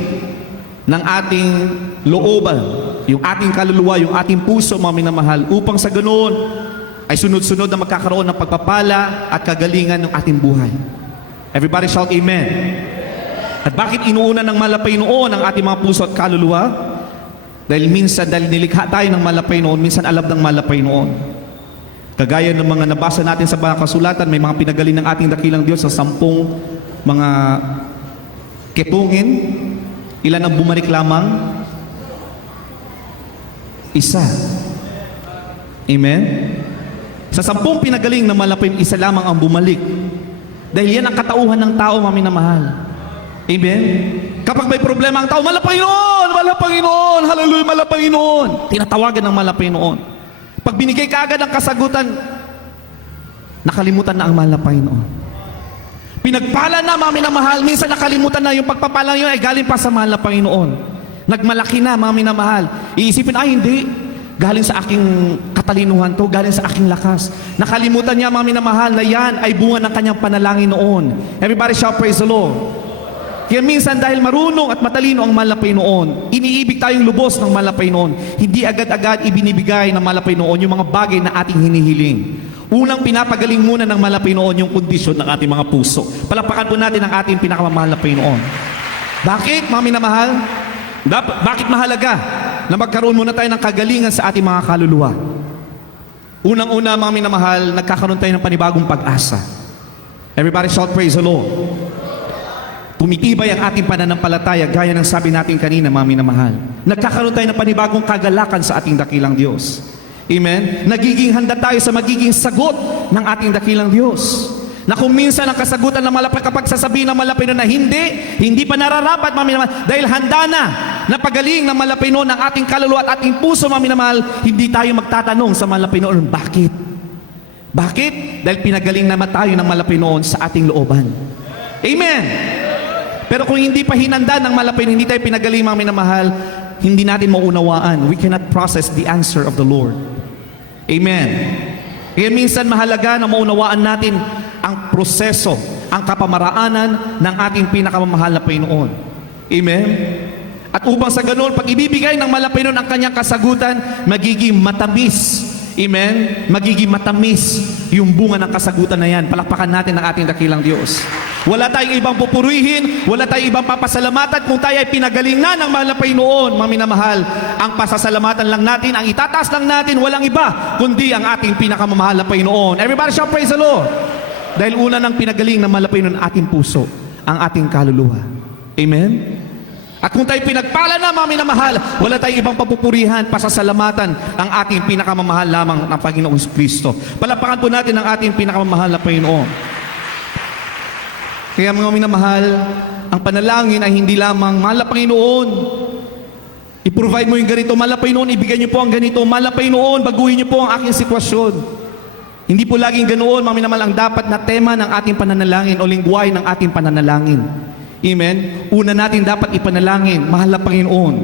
ng ating looban, yung ating kaluluwa, yung ating puso, mga minamahal, upang sa ganoon ay sunod-sunod na magkakaroon ng pagpapala at kagalingan ng ating buhay. Everybody shout amen. At bakit inuuna ng mahal na Panginoon ang ating mga puso at kaluluwa? Dahil minsan, dahil nilikha tayo ng mahal na Panginoon, minsan alam ng mahal na Panginoon. Kagaya ng mga nabasa natin sa mga kasulatan, may mga pinagaling ng ating dakilang Diyos sa 10 mga ketungin. Ilan ang bumalik lamang? Isa. Amen? Sa 10 pinagaling ng mahal na Panginoon, isa lamang ang bumalik. Dahil yan ang katauhan ng tao, mga minamahal. Amen? Kapag may problema ang tao, mahal na Panginoon, mahal na Panginoon, hallelujah, mahal na Panginoon. Tinatawagan ng mahal na Panginoon. Pag binigay ka agad ng kasagutan, nakalimutan na ang mahal na Panginoon. Pinagpala na, mga minamahal. Minsan nakalimutan na yung pagpapala yun ay galing pa sa mahal na Panginoon. Nagmalaki na, mga minamahal. Iisipin, ay hindi. Galing sa aking katalinuhan to, galing sa aking lakas. Nakalimutan niya, mga minamahal, na yan ay bunga ng kanyang panalangin noon. Everybody shout, praise the Lord. Kaya minsan dahil marunong at matalino ang mahal na Panginoon, iniibig tayong lubos ng mahal na Panginoon. Hindi agad-agad ibinibigay ng mahal na Panginoon yung mga bagay na ating hinihiling. Unang pinapagaling muna ng mahal na Panginoon yung kondisyon ng ating mga puso. Palakpakan po natin ang ating pinakamamahal na Panginoon. Bakit, mga minamahal? Bakit mahalaga na magkaroon muna tayo ng kagalingan sa ating mga kaluluwa? Unang-una, mga minamahal, nagkakaroon tayo ng panibagong pag-asa. Everybody shout, praise the Lord. Tumitibay ang ating pananampalataya, gaya ng sabi natin kanina, mga minamahal. Nagkakaroon tayo ng panibagong kagalakan sa ating dakilang Diyos. Amen? Nagiging handa tayo sa magiging sagot ng ating dakilang Diyos. Na kung minsan ang kasagutan ng malapit kapag sasabihin ng malapit na hindi pa nararapat, mga minamahal, dahil handa na pagaling ng malapit ng ating kaluluwa at ating puso, mga minamahal, hindi tayo magtatanong sa malapit bakit? Bakit? Dahil pinagaling naman tayo ng malapit sa ating looban. Amen? Pero kung hindi pa hinanda ng malapit, hindi tayo pinagaling, mga minamahal, hindi natin maunawaan. We cannot process the answer of the Lord. Amen. Kaya minsan mahalaga na maunawaan natin ang proseso, ang kapamaraanan ng ating pinakamamahal na Panginoon. Amen. At upang sa ganoon, pag ibibigay ng mahal na Panginoon ang kanyang kasagutan, magiging matamis. Amen. Magiging matamis yung bunga ng kasagutan na yan. Palakpakan natin ang ating dakilang Diyos. Wala tayong ibang pupurihin, wala tayong ibang papasalamatan kung tayo ay pinagaling na ng mahal na Panginoon, mga minamahal. Ang pasasalamatan lang natin, ang itataas lang natin, walang iba, kundi ang ating pinakamamahal na Panginoon. Everybody shout, praise the Lord. Dahil una nang pinagaling ng mahal na Panginoon ang ating puso, ang ating kaluluwa. Amen? At kung tayo pinagpala na, mga minamahal, wala tayong ibang papupurihan, pasasalamatan, ang ating pinakamamahal lamang ng Panginoong Kristo. Palapakan po natin ang ating pinakamamahal na Panginoon. Kaya mga minamahal, ang panalangin ay hindi lamang, mahal na Panginoon, i-provide mo yung ganito, mahal na Panginoon, ibigay niyo po ang ganito, mahal na Panginoon, baguhin niyo po ang aking sitwasyon. Hindi po laging ganoon, mga minamahal, ang dapat na tema ng ating pananalangin o lingwahe ng ating pananalangin. Amen? Una natin dapat ipanalangin, mahal na Panginoon,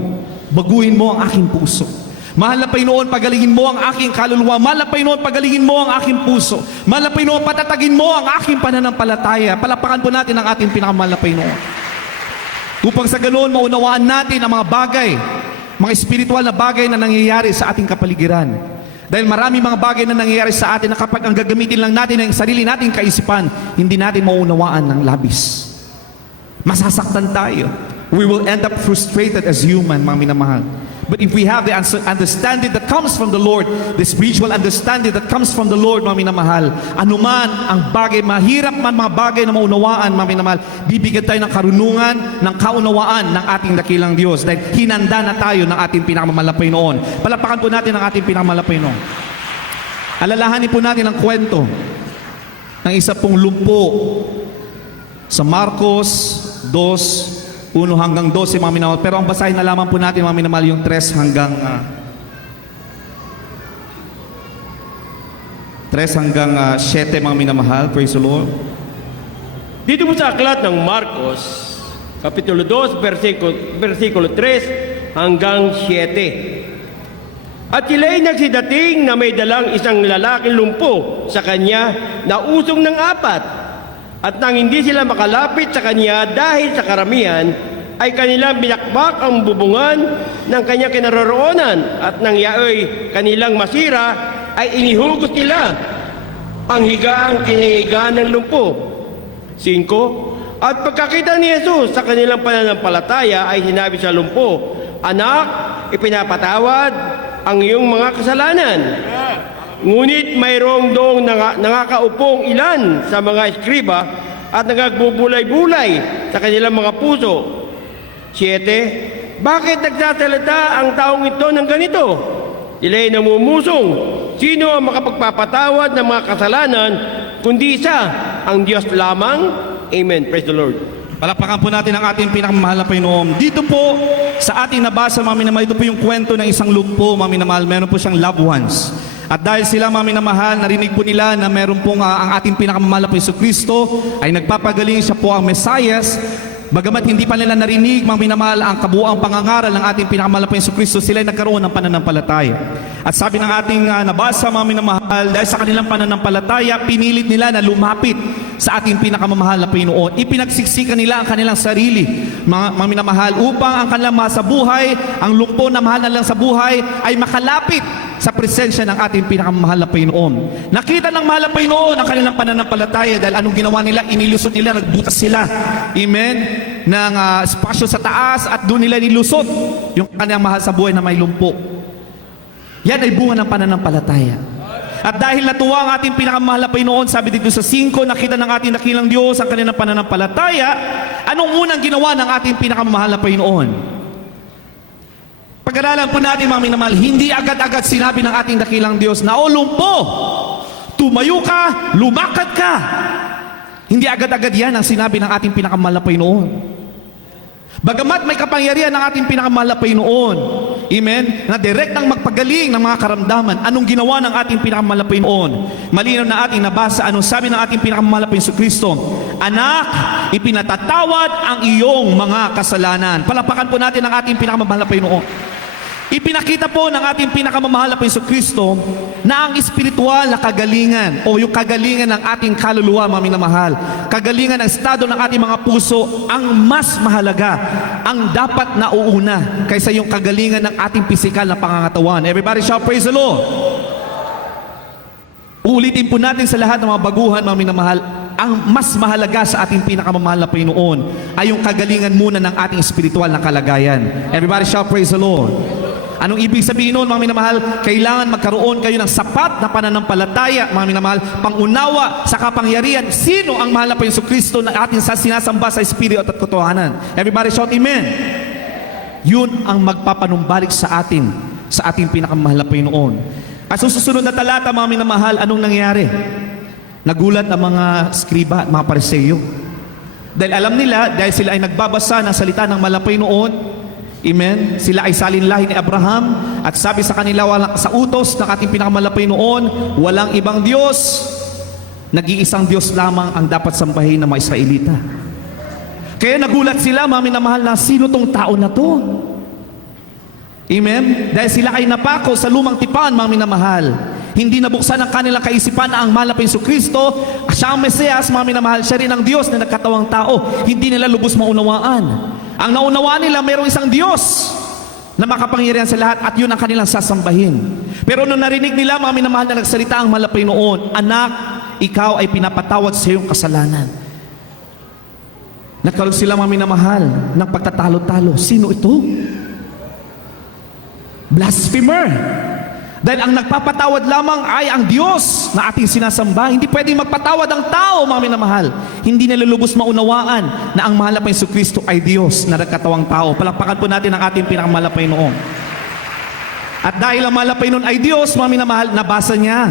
baguhin mo ang aking puso. Mahal na Panginoon, pagalingin mo ang aking kaluluwa. Mahal na Panginoon, pagalingin mo ang aking puso. Mahal na Panginoon, patatagin mo ang aking pananampalataya. Palapakan po natin ang ating pinakamahal na Panginoon. Upang sa ganoon, maunawaan natin ang mga bagay, mga espiritual na bagay na nangyayari sa ating kapaligiran. Dahil marami mga bagay na nangyayari sa atin na kapag ang gagamitin lang natin ang sarili nating kaisipan, hindi natin maunawaan ng labis. Masasaktan tayo. We will end up frustrated as human, mga minamahal. But if we have the understanding that comes from the Lord, the spiritual understanding that comes from the Lord, mga minamahal, anuman ang bagay, mahirap man mga bagay na maunawaan, mga minamahal, bibigyan tayo ng karunungan, ng kaunawaan ng ating dakilang Diyos. Dahil hinanda na tayo ng ating pinakamamahal na Panginoon. Palapakan po natin ang ating pinakamamahal na Panginoon. Alalahanin po natin ang kwento ng isa pong lumpo sa Marcos 2, 1 hanggang 12, mga minamahal. Pero ang basahin na lamang po natin, mga minamahal, yung 3 hanggang 7, mga minamahal. Praise the Lord. Dito po sa aklat ng Marcos, Kapitulo 2, versikulo 3 hanggang 7. At sila'y nagsidating na may dalang isang lalaking lumpo sa kanya na usong ng 4. At nang hindi sila makalapit sa kanya dahil sa karamihan, ay kanilang binakbak ang bubungan ng kanyang kinaroroonan. At nang yaoy kanilang masira, ay inihugos nila ang higaang kinahiga ng lumpo. 5. At pagkakita ni Jesus sa kanilang pananampalataya, ay sinabi sa lumpo, Anak, ipinapatawad ang iyong mga kasalanan. Ngunit mayroong doong nakakaupong ilan sa mga eskriba at nagagbubulay-bulay sa kanilang mga puso. 7. Bakit nagsasalita ang taong ito ng ganito? Sila'y namumusong. Sino ang makapagpapatawad ng mga kasalanan kundi isa, ang Diyos lamang? Amen. Praise the Lord. Palakpakan po natin ang ating pinakamamahal na Panginoon. Dito po, sa ating nabasa, mga minamahal, ito po yung kwento ng isang lumpo, mga minamahal. Meron po siyang loved ones. At dahil sila mga minamahal, narinig po nila na meron pong ang ating pinakamamahal na po Jesucristo ay nagpapagaling, siya po ang Mesayas. Bagamat hindi pa nila narinig, mga minamahal, ang kabuuang pangangaral ng ating pinakamamahal na po Jesucristo, sila ay nagkaroon ng pananampalataya. At sabi ng ating nabasa, mga minamahal, dahil sa kanilang pananampalataya, pinilit nila na lumapit sa ating pinakamamahal na Panginoon. Ipinagsiksikan nila ang kanilang sarili, mga minamahal, upang ang kanilang mahal sa buhay, ang lungpo na mahal na lang sa buhay, ay makalapit sa presensya ng ating pinakamamahal na Panginoon. Nakita ng mahal na Panginoon ang kanilang pananampalataya dahil anong ginawa nila? Inilusot nila, nagbutas sila. Amen? Ng espasyo sa taas at doon nila nilusot yung kanilang mahal sa buhay na may lumpo. Yan ay bunga ng pananampalataya. At dahil natuwa ang ating pinakamahal na Panginoon, sabi dito sa 5, nakita ng ating dakilang Diyos ang kanilang pananampalataya. Anong unang ginawa ng ating pinakamahal na Panginoon? Pag-aralan po natin, mga minamahal, hindi agad-agad sinabi ng ating dakilang Diyos na, o lumpo, tumayo ka, lumakad ka. Hindi agad-agad yan ang sinabi ng ating pinakamahal na Panginoon. Bagamat may kapangyarihan ng ating pinakamahal na Panginoon, amen, na direktang magpagaling ng mga karamdaman, anong ginawa ng ating pinakamahal na Panginoon? Malinaw na ating nabasa, anong sabi ng ating pinakamahal na Jesucristo? Anak, ipinatatawad ang iyong mga kasalanan. Palapakan po natin ang ating pinakamahal na Panginoon. Ipinakita po ng ating pinakamamahal na Jesucristo na ang espiritual na kagalingan o yung kagalingan ng ating kaluluwa, mga minamahal, kagalingan ng estado ng ating mga puso ang mas mahalaga, ang dapat na uuna kaysa yung kagalingan ng ating pisikal na pangangatawan. Everybody shout, praise the Lord! Uulitin po natin sa lahat ng mga baguhan, mga minamahal, ang mas mahalaga sa ating pinakamamahal na Panginoon ay yung kagalingan muna ng ating espiritual na kalagayan. Everybody shout, praise the Lord! Anong ibig sabihin noon, mga minamahal? Kailangan magkaroon kayo ng sapat na pananampalataya, mga minamahal, pangunawa sa kapangyarihan. Sino ang mahal na Jesucristo na ating sinasamba sa espiritu at katotohanan? Everybody shout, amen! Yun ang magpapanumbalik sa ating pinakamahal na Panginoon. At susunod na talata, mga minamahal, anong nangyari? Nagulat ang mga skriba at mga Pariseo. Dahil alam nila, dahil sila ay nagbabasa ng salita ng mahal na Panginoon, amen, sila ay salinlahi ni Abraham at sabi sa kanila sa utos ng ating pinakamahal na Panginoon, walang ibang Diyos, nag-iisang Diyos lamang ang dapat sambahin ng mga Israelita. Kaya nagulat sila, mga minamahal, na sino tong tao na to? Amen? Dahil sila ay napako sa lumang tipan, mga minamahal. Hindi nabuksan ang kanilang kaisipan na ang mahal na Jesucristo, siya ang Mesiyas, mga minamahal, siya rin ang Diyos na nagkatawang tao. Hindi nila lubos maunawaan. Ang naunawaan nila, mayroong isang Diyos na makapangyarihan sa lahat at yun ang kanilang sasambahin. Pero nung narinig nila, mga minamahal, na nagsalita ang mahal na Panginoon, anak, ikaw ay pinapatawad sa iyong kasalanan. Nagkaroon sila, mga minamahal, ng pagtatalo-talo. Sino ito? Blasphemer. Dahil ang nagpapatawad lamang ay ang Diyos na ating sinasamba. Hindi pwedeng magpatawad ang tao, mga minamahal. Hindi nilulubos maunawaan na ang mahal na Jesucristo ay Diyos na nagkatawang tao. Palakpakan po natin ang ating pinakamahal na Panginoon. At dahil ang mahal na Panginoon ay Diyos, mga minamahal, nabasa niya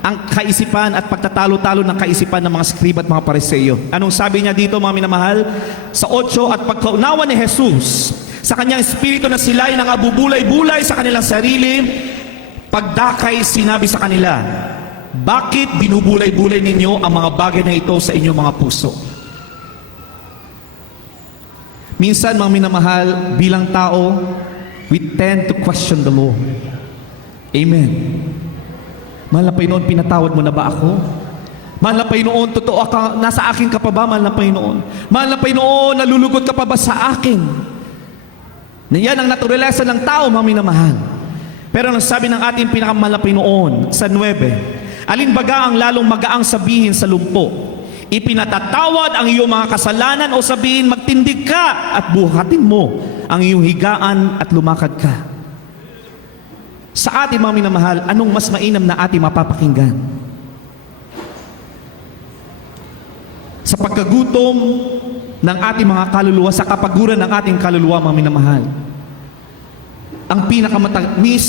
ang kaisipan at pagtatalo-talo ng kaisipan ng mga skriba at mga Pariseo. Anong sabi niya dito, mga minamahal? Sa 8, at pagkaunawa ni Jesus sa kanyang espiritu na sila ay nangabubulay-bulay sa kanilang sarili, pagdakay sinabi sa kanila, bakit binubulay-bulay ninyo ang mga bagay na ito sa inyong mga puso? Minsan, mga minamahal, bilang tao, we tend to question the law. Amen. Mahal na Panginoon, pinatawad mo na ba ako? Mahal na Panginoon, totoo ka, nasa akin ka pa ba, mahal na Panginoon? Mahal na Panginoon, nalulugot ka pa ba sa akin? Na yan ang naturalesa ng tao, mga minamahal. Pero ang sabi ng ating pinakamahal na Panginoon sa 9, alin baga ang lalong magaang sabihin sa lumpo? Ipinatatawad ang iyong mga kasalanan o sabihin magtindig ka at buhatin mo ang iyong higaan at lumakad ka? Sa ating mga minamahal, anong mas mainam na ating mapapakinggan? Sa pagkagutom ng ating mga kaluluwa, sa kapaguran ng ating kaluluwa, mga minamahal, ang pinakamatamis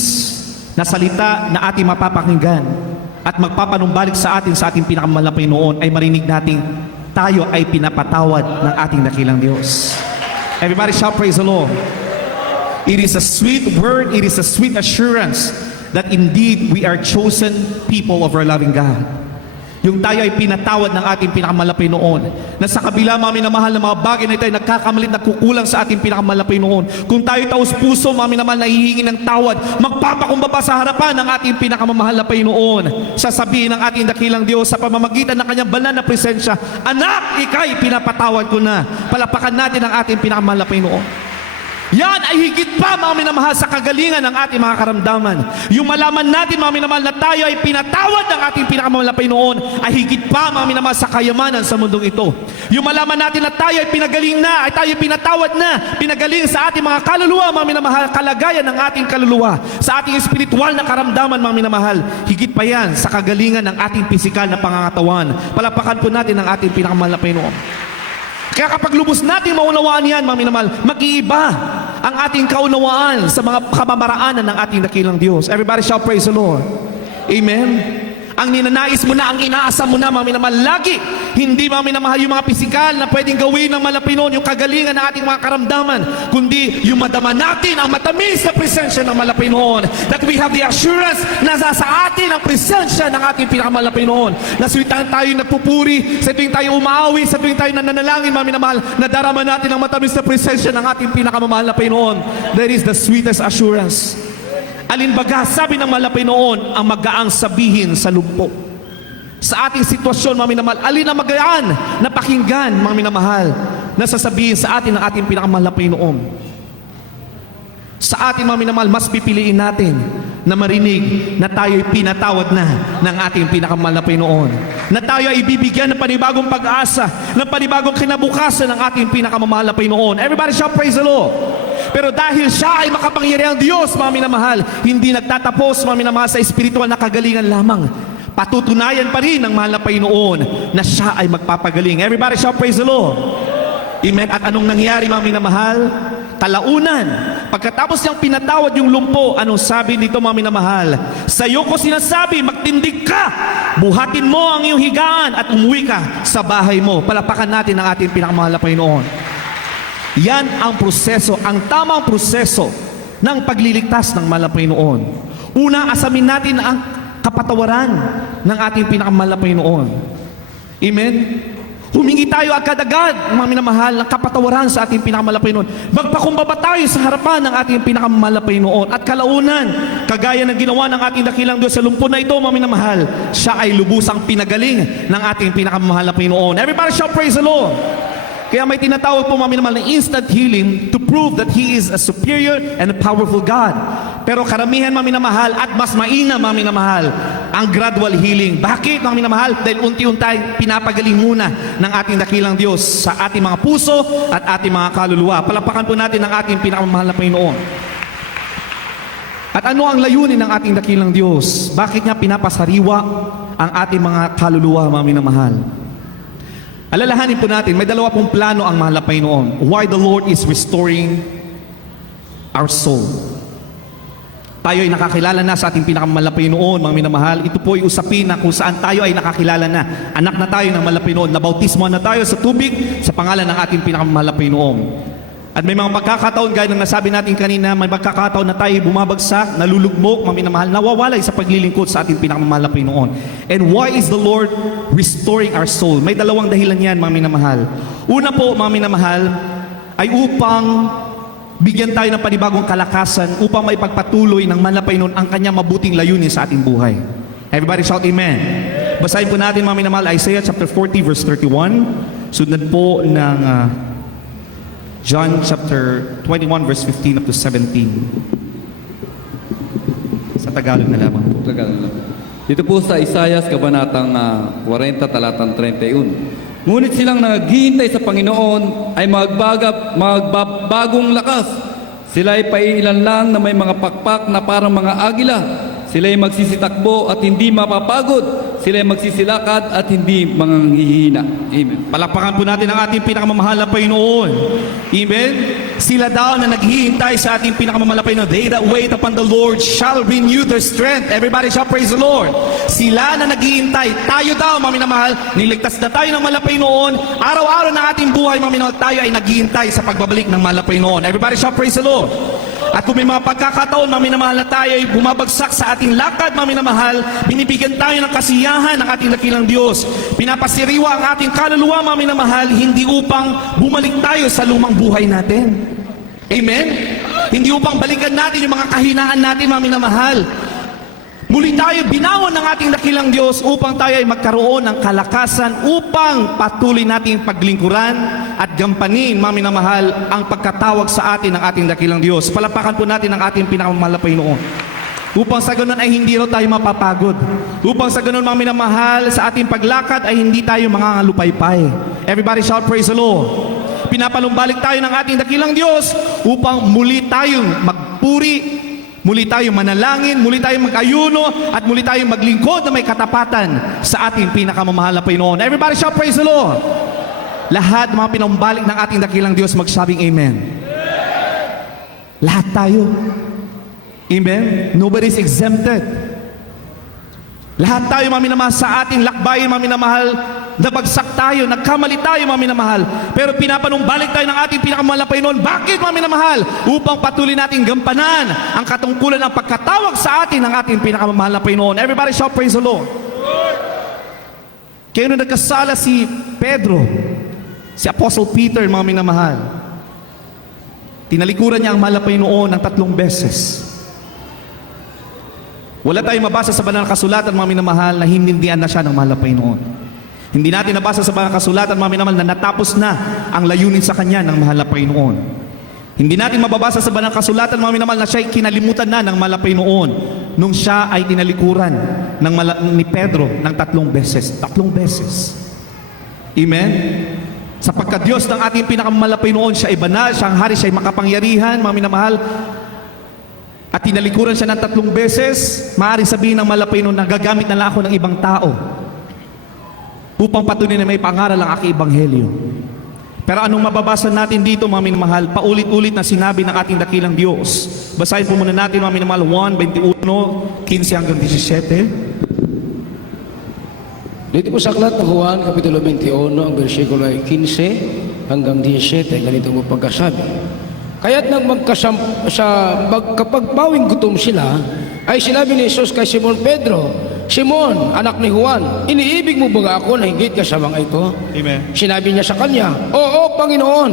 na salita na ating mapapakinggan at magpapanumbalik sa ating pinakamahal na Panginoon ay marinig natin tayo ay pinapatawad ng ating dakilang Diyos. Everybody shout praise the Lord. It is a sweet word, it is a sweet assurance that indeed we are chosen people of our loving God. Yung tayo ay pinatawad ng ating pinakamalapay noon. Na sa kabila, mga minamahal, ng mga bagay na ito ay nagkakamalit, nagkukulang sa ating pinakamalapay noon. Kung tayo taos puso, mga minamahal, nahihingi ng tawad, magpapakumbaba sa harapan ng ating pinakamamahal na Panginoon. Sasabihin ng ating dakilang Diyos sa pamamagitan ng kanyang banal na presensya, Anak, ika'y pinapatawad ko na. Palapakan natin ang ating pinakamahal na Panginoon. Yan ay higit pa, mga minamahal, sa kagalingan ng ating mga karamdaman. Yung malaman natin, mga minamahal, na tayo ay pinatawad ng ating pinakamahal na Panginoon ay higit pa, mga minamahal, sa kayamanan sa mundong ito. Yung malaman natin na tayo ay pinagaling na, ay tayo ay pinatawad na, pinagaling sa ating mga kaluluwa, mga minamahal, kalagayan ng ating kaluluwa, sa ating espiritual na karamdaman, mga minamahal. Higit pa yan sa kagalingan ng ating pisikal na pangangatawan. Palapakan po natin ang ating pinakamahal na Panginoon. Kaya kapag lubos natin maunawaan yan, mga minamahal, mag-iiba ang ating kaunawaan sa mga kamamaraanan ng ating dakilang Diyos. Everybody shout praise the Lord. Amen. Ang ninanais mo na, ang inaasam mo na, mga minamahal, lagi. Hindi, mga minamahal, yung mga pisikal na pwedeng gawin ng malapinon, yung kagalingan ng ating mga karamdaman, kundi yung madama natin ang matamis na presensya ng malapinon. That we have the assurance na sa atin ang presensya ng ating pinakamalapinon. Na sa tuwing tayo nagpupuri, sa tuwing tayo umaawi, sa tuwing tayo nananalangin, mga minamahal, nadarama natin ang matamis na presensya ng ating pinakamamahal na Panginoon. That is the sweetest assurance. Alinbaga, sabi ng malapay noon, ang magaang sabihin sa lumpo. Sa ating sitwasyon, mga minamahal, alin ang magaan na pakinggan, mga minamahal, na sasabihin sa atin ng ating pinakamalapay noon. Sa ating, mga minamahal, mas pipiliin natin na marinig na tayo'y pinatawad na ng ating pinakamalapay noon. Na tayo ay ibibigyan ng panibagong pag-asa, ng panibagong kinabukasan ng ating pinakamalapay noon. Everybody shout praise the Lord. Pero dahil siya ay makapangyarihang Diyos, mga minamahal, hindi nagtatapos, mga minamahal, sa espiritual na kagalingan lamang. Patutunayan pa rin ng mahal na Panginoon na siya ay magpapagaling. Everybody shout praise the Lord. Amen. At anong nangyari, mga minamahal? Kalaunan, pagkatapos niyang pinatawad yung lumpo, anong sabi nito, mga minamahal? Sa iyo ko sinasabi, magtindig ka, buhatin mo ang iyong higaan at umuwi ka sa bahay mo. Palapakan natin ang ating pinakamahal na Panginoon. Yan ang proseso, ang tamang proseso ng pagliligtas ng mahal na Panginoon. Una, asamin natin ang kapatawaran ng ating pinakamahal na Panginoon. Amen? Humingi tayo agad-agad, mga minamahal, ng kapatawaran sa ating pinakamahal na Panginoon. Magpakumbaba tayo sa harapan ng ating pinakamahal na Panginoon. At kalaunan, kagaya ng ginawa ng ating dakilang Diyos sa lumpo na ito, mga minamahal, siya ay lubusang pinagaling ng ating pinakamahal na Panginoon. Everybody shout praise the Lord. Kaya may tinatawag po, mga minamahal, na instant healing to prove that He is a superior and a powerful God. Pero karamihan, mga minamahal, at mas mainam, mga minamahal, ang gradual healing. Bakit, mga minamahal? Dahil unti-unti pinapagaling muna ng ating dakilang Diyos sa ating mga puso at ating mga kaluluwa. Palapakan po natin ang ating pinakamahal na Panginoon. At ano ang layunin ng ating dakilang Diyos? Bakit niya pinapasariwa ang ating mga kaluluwa, mga minamahal? Alalahanin po natin, may dalawa pong plano ang mahal na Panginoon. Why the Lord is restoring our soul. Tayo ay nakakilala na sa ating pinakamahal na Panginoon, mga minamahal. Ito po ay usapin na kung saan tayo ay nakakilala na. Anak na tayo ng mahal na Panginoon. Nabautismo na tayo sa tubig sa pangalan ng ating pinakamahal na Panginoon. At may mga pagkakataon, gaya ng nasabi natin kanina, may pagkakataon na tayo bumabagsak, nalulugmok, mga minamahal, nawawalay sa paglilingkod sa ating pinakamahal na Panginoon. And why is the Lord restoring our soul? May dalawang dahilan yan, mga minamahal. Una po, mga minamahal, ay upang bigyan tayo ng panibagong kalakasan, upang maipagpatuloy ng mahal na Panginoon ang kanyang mabuting layunin sa ating buhay. Everybody shout amen. Basahin po natin, mga minamahal, Isaiah chapter 40 verse 31. Sundan po ng John chapter 21 verse 15 up to 17. Sa Tagalog na lamang po. Tagalog lang. Dito po sa Isaiah, kabanatang 40, talatang 31. Ngunit silang naghihintay sa Panginoon ay magbabagong lakas. Sila ay paiilan lang na may mga pakpak na parang mga agila. Sila ay magsisitakbo at hindi mapapagod. Sila ay magsisilakad at hindi manghihina. Amen. Palakpakan po natin ang ating pinakamamahal na Panginoon. Amen. Sila daw na naghihintay sa ating pinakamamalapay na they that wait upon the Lord shall renew their strength. Everybody shall praise the Lord. Sila na naghihintay. Tayo daw, mga minamahal, niligtas na tayo ng malapay noon. Araw-araw ng ating buhay, mga minamahal, tayo ay naghihintay sa pagbabalik ng malapay noon. Everybody shall praise the Lord. At kung may mga pagkakataon, mga minamahal, na tayo ay bumabagsak sa ating lakad, mga minamahal, binibigyan tayo ng kasiyahan ng ating dakilang Diyos. Pinapasiriwa ang ating kaluluwa, mga minamahal, hindi upang bumalik tayo sa lumang buhay natin. Amen? Hindi upang balikan natin yung mga kahinaan natin, mga minamahal. Muli tayo binawan ng ating dakilang Diyos upang tayo ay magkaroon ng kalakasan upang patuloy nating paglingkuran at gampanin, mga minamahal, ang pagkatawag sa atin ng ating dakilang Diyos. Palapakan po natin ang ating pinakamamahal na Panginoon. Upang sa ganun ay hindi raw tayo mapapagod. Upang sa ganun, mga minamahal, sa ating paglakad ay hindi tayo mangangalupaypay. Everybody shout praise the Lord. Pinapalumbalik tayo ng ating dakilang Diyos upang muli tayong magpuri, muli tayong manalangin, muli tayong mag-ayuno, at muli tayong maglingkod na may katapatan sa ating pinakamamahal na Panginoon. Everybody shout praise the Lord. Lahat mga pinumbalik ng ating dakilang Diyos magsabing amen. Lahat tayo. Amen? Nobody's exempted. Lahat tayo, mga minamahal, sa ating lakbayin, mga minamahal, nabagsak tayo, nagkamali tayo, mga minamahal. Pero pinapanumbalik tayo ng ating pinakamahal na Panginoon. Bakit, mga minamahal? Upang patuloy nating gampanan ang katungkulan ng pagkatawag sa atin ng ating pinakamahal na Panginoon. Everybody shout praise the Lord. Kaya nung nagkasala si Pedro, si Apostle Peter, mga minamahal, tinalikuran niya ang mahal na Panginoon ng 3 beses. Wala tayong mabasa sa banal na kasulatan, mga minamahal, na hinindihan na siya ng mahal na Panginoon. Hindi natin nabasa sa banal na kasulatan, mga minamahal, na natapos na ang layunin sa kanya ng mahal na Panginoon. Hindi natin mababasa sa banal na kasulatan, mga minamahal, na siya ay kinalimutan na ng mahal na Panginoon nung siya ay tinalikuran ni Pedro ng 3 beses. 3 beses. Amen? Sapagkat Diyos ng ating pinakamahal na Panginoon, siya ay banal, siya ang hari, siya ay makapangyarihan, mga minamahal, at tinalikuran siya ng 3 beses, maaaring sabihin ng malapay noon na gagamit na lang ako ng ibang tao upang patuloy na may pangaral ang aking ebanghelyo. Pero anong mababasa natin dito, mga minamahal? Paulit-ulit na sinabi ng ating dakilang Diyos. Basahin po muna natin, mga minamahal, 1:21, 15 hanggang 17. Dito po sa aklat ng Juan, Kapitulo 21, ang versikulo ay 15 hanggang 17, ganito mo pagkasabi. Kaya't nang magkapagpawing gutom sila, ay sinabi ni Jesus kay Simon Pedro, Simon, anak ni Juan, iniibig mo ba ako na higit ka sa mga ito? Amen. Sinabi niya sa kanya, Oo, Panginoon,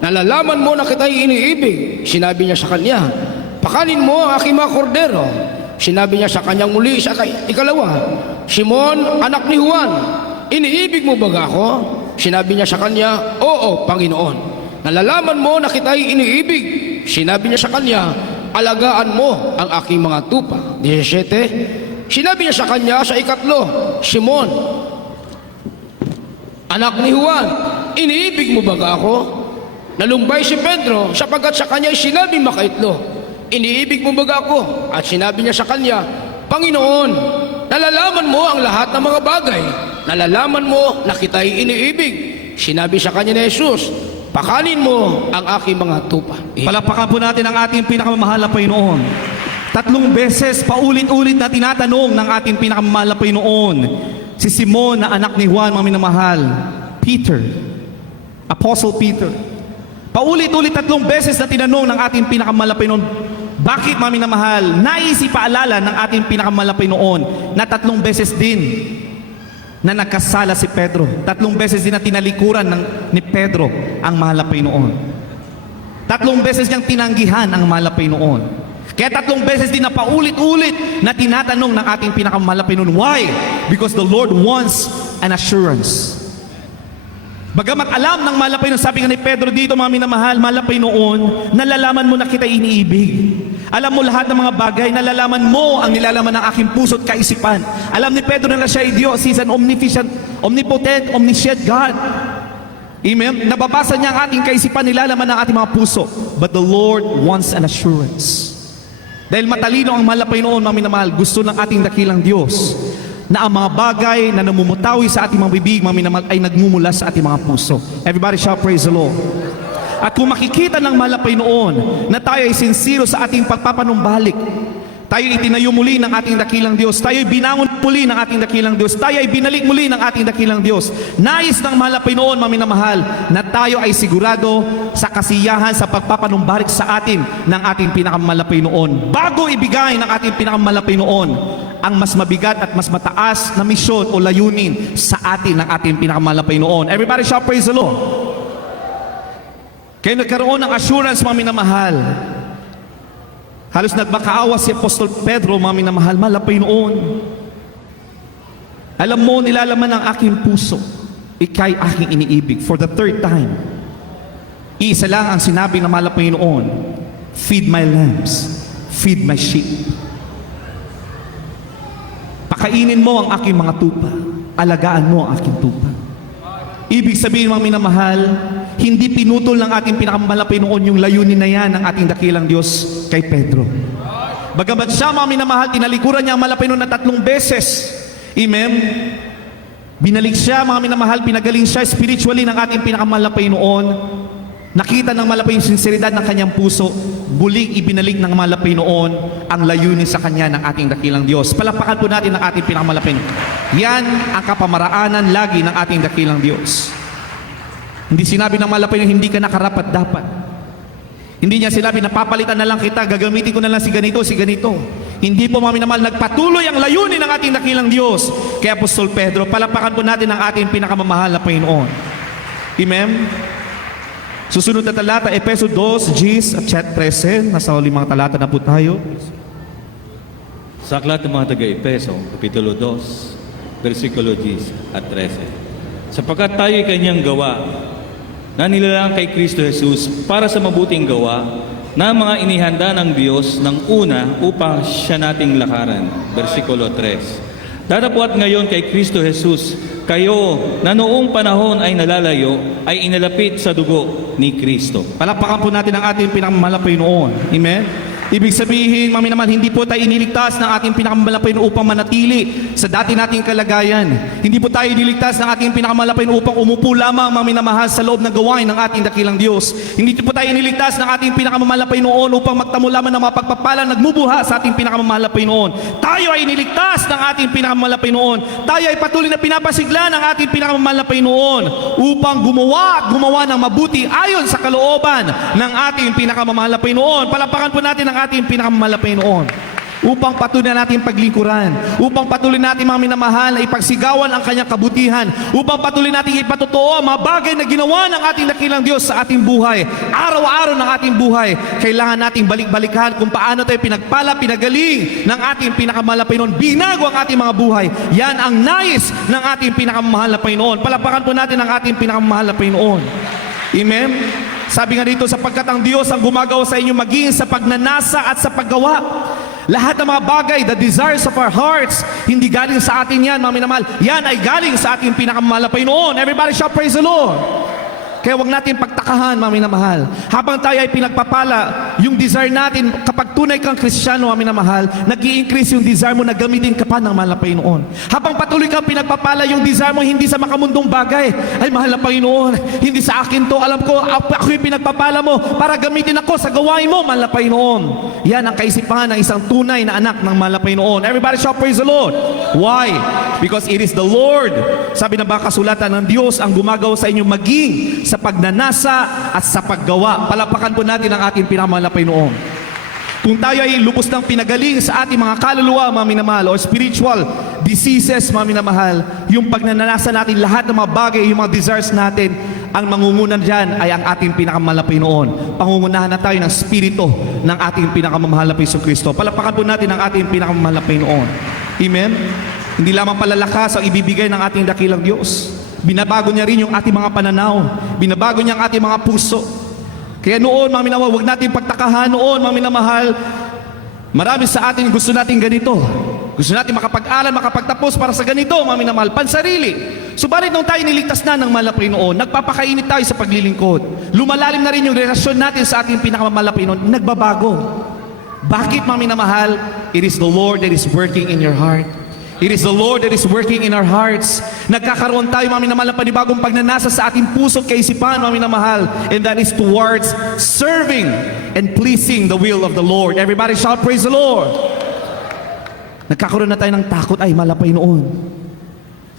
nalalaman mo na kita'y iniibig. Sinabi niya sa kanya, pakanin mo ang aking mga kordero. Sinabi niya sa kanyang muli sa ikalawa, Simon, anak ni Juan, iniibig mo ba ako? Sinabi niya sa kanya, Oo, Panginoon. Nalalaman mo na kita'y iniibig. Sinabi niya sa kanya, alagaan mo ang aking mga tupa. 17. Sinabi niya sa kanya sa ikatlo, Simon, anak ni Juan, iniibig mo ba ako? Nalumbay si Pedro sapagkat sa kanya ay sinabi makaitlo, iniibig mo ba ako? At sinabi niya sa kanya, Panginoon, nalalaman mo ang lahat ng mga bagay. Nalalaman mo na kita'y iniibig. Sinabi sa kanya ni Jesus, pakanin mo ang aking mga tupa. Palapakan po natin ang ating pinakamamahal na Panginoon. 3 beses, paulit-ulit na tinatanong ng ating pinakamamahal na Panginoon, si Simon na anak ni Juan, mga minamahal, Peter, Apostle Peter. Paulit-ulit 3 beses na tinanong ng ating pinakamamahal na Panginoon, bakit, mga minamahal, naisipaalala ng ating pinakamamahal na Panginoon na 3 beses din na nagkasala si Pedro. 3 beses din na tinalikuran ni Pedro ang mahal na Panginoon. 3 beses niyang tinanggihan ang mahal na Panginoon. Kaya 3 beses din na paulit-ulit na tinatanong ng ating pinakamahal na Panginoon. Why? Because the Lord wants an assurance. Bagamat alam ng mahal na Panginoon, sabi nga ni Pedro dito, mga minamahal, mahal na Panginoon, nalalaman mo na kita iniibig. Alam mo lahat ng mga bagay, nalalaman mo ang nilalaman ng aking puso at kaisipan. Alam ni Pedro na siya ay Diyos, He's an omnipotent, omniscient God. Amen? Nababasa niya ang ating kaisipan, nilalaman ng ating mga puso. But the Lord wants an assurance. Dahil matalino ang mahal na Panginoon, mga minamahal, gusto ng ating dakilang Diyos na ang mga bagay na namumutawi sa ating mga bibig, mga minamahal, ay nagmumula sa ating mga puso. Everybody shout praise the Lord. At kung makikita ng mahal na Panginoon na tayo ay sincero sa ating pagpapanumbalik, tayo itinayo muli ng ating dakilang Diyos, tayo ay binangon muli ng ating dakilang Diyos, tayo ay binalik muli ng ating dakilang Diyos. Nais ng mahal na Panginoon, mga minamahal, na tayo ay sigurado sa kasiyahan sa pagpapanumbalik sa atin ng ating pinakamahal na Panginoon. Bago ibigay ng ating pinakamahal na Panginoon ang mas mabigat at mas mataas na misyon o layunin sa atin ng ating pinakamahal na Panginoon. Everybody shout praise the Lord. Kaya nagkaroon ng assurance, mga minamahal. Halos nagmakaawa si Apostol Pedro, mga minamahal, mahal na Panginoon. Alam mo, nilalaman ng aking puso, ika'y aking iniibig. For the third time, isa lang ang sinabi ng mahal na Panginoon, feed my lambs, feed my sheep. Pakainin mo ang aking mga tupa, alagaan mo ang aking tupa. Ibig sabihin, mga minamahal, hindi pinutol ng ating pinakamahal na Panginoon yung layunin na yan ng ating dakilang Diyos kay Pedro. Bagamat siya, mga minamahal, tinalikuran niya ang mahal na Panginoon na 3 beses. Amen? Binalik siya, mga minamahal, pinagaling siya spiritually ng ating pinakamahal na Panginoon. Nakita ng mahal na Panginoon yung sinseridad ng kanyang puso. Buling ibinalik ng mahal na Panginoon ang layunin sa kanya ng ating dakilang Diyos. Palapakan po natin ang ating pinakamahal na Panginoon. Yan ang kapamaraanan lagi ng ating dakilang Diyos. Hindi sinabi ng mahal na Panginoon, hindi ka nakarapat dapat. Hindi niya sinabi, napapalitan na lang kita, gagamitin ko na lang si ganito, si ganito. Hindi po, mga minamahal, nagpatuloy ang layunin ng ating dakilang Diyos. Kaya Apostol Pedro, palapakan po natin ang ating pinakamamahal na Panginoon. Amen? Susunod na talata, Efeso 2, Gs at 13. Nasa huli mga talata na po tayo. Sa aklat ng mga taga-Efeso, Kapitulo 2, versikulo 10 at 13. Sapagkat tayo'y kanyang gawa, na nilalang kay Kristo Jesus para sa mabuting gawa, na mga inihanda ng Diyos ng una upang siya nating lakaran. Versikulo 3. Datapwat ngayon kay Kristo Jesus, kayo na noong panahon ay nalalayo, ay inalapit sa dugo ni Kristo. Palapakan po natin ang ating pinakamamahal na Panginoon. Amen? Ibig sabihin, mami naman, hindi po tayo iniligtas ng ating pinakamahal na Panginoon upang manatili sa dati nating kalagayan. Hindi po tayo iniligtas ng ating pinakamahal na Panginoon upang umupo lamang, mami namahal, sa loob ng gawain ng ating dakilang Diyos. Hindi po tayo iniligtas ng ating pinakamahal na Panginoon upang magtamo lamang ng mga pagpapalang nagmubuha sa ating pinakamahal na Panginoon. Tayo ay iniligtas ng ating pinakamahal na Panginoon. Tayo ay patuloy na pinapasigla ng ating pinakamahal na Panginoon upang gumawa ng mabuti ayon sa kalooban ng ating pinakamahal na Panginoon. Palapakan po natin ang ating pinakamahal na Panginoon upang patuloy natin paglingkuran, upang patuloy natin, mga minamahal, na ipagsigawan ang kanyang kabutihan, upang patuloy natin ipatotoo ang mga bagay na ginawa ng ating dakilang Diyos sa ating buhay. Araw-araw ng ating buhay, kailangan nating balik-balikan kung paano tayo pinagpala, pinagaling ng ating pinakamahal na Panginoon. Binago ang ating mga buhay. Yan ang nais ng ating pinakamahal na Panginoon. Palapakan po natin ang ating pinakamahal na Panginoon. Amen? Sabi nga dito, sapagkat ang Diyos ang gumagawa sa inyo maging sa pagnanasa at sa paggawa. Lahat ng mga bagay, the desires of our hearts, hindi galing sa atin yan, mga minamahal. Yan ay galing sa ating pinakamahal na Panginoon. Everybody shout praise the Lord. Kaya wag natin pagtakahan, mga minamahal. Habang tayo ay pinagpapala, yung desire natin, kapag tunay kang Kristiyano, mga minamahal, nag-i-increase yung desire mo na gamitin ka pa ng mahal na Panginoon. Habang patuloy kang pinagpapala, yung desire mo hindi sa makamundong bagay. Ay, mahal na Panginoon, hindi sa akin to. Alam ko, ako yung pinagpapala mo para gamitin ako sa gawain mo, mahal na Panginoon. Yan ang kaisipan ng isang tunay na anak ng mahal na Panginoon. Everybody shout praise the Lord. Why? Because it is the Lord, sabi na ba kasulatan ng Diyos, ang gumagawa sa inyo maging sa pagnanasa at sa paggawa. Palapakan po natin ang ating pinakamahal na Panginoon. Kung tayo ay lubos ng pinagaling sa ating mga kaluluwa, mga minamahal, o spiritual diseases, mga minamahal, yung pagnanasa natin lahat ng mga bagay, yung mga desires natin, ang mangungunan dyan ay ang ating pinakamahal na Panginoon. Pangungunahan na tayo ng spirito ng ating pinakamamahal na Panginoon Kristo. Palapakan po natin ang ating pinakamamahal na Panginoon. Amen? Hindi lamang palalakas ang ibibigay ng ating dakilang Diyos. Binabago niya rin yung ating mga pananaw. Binabago niya ang ating mga puso. Kaya noon, mga minamahal, huwag natin pagtakahan noon, mga minamahal. Marami sa atin gusto natin ganito. Gusto natin makapag-aral, makapagtapos para sa ganito, mga minamahal, pansarili. Subalit nung tayo niligtas na ng mahal na Panginoon, nagpapakainit tayo sa paglilingkod. Lumalalim na rin yung relasyon natin sa ating pinakamamahal na Panginoon, nagbabago. Bakit, mga minamahal? It is the Lord that is working in your heart. It is the Lord that is working in our hearts. Nagkakaroon tayo, mga minamahal, ng panibagong pagnanasa sa ating puso at kaisipan, mga minamahal. And that is towards serving and pleasing the will of the Lord. Everybody shout, praise the Lord. Nagkakaroon na tayo ng takot, ay malapay noon.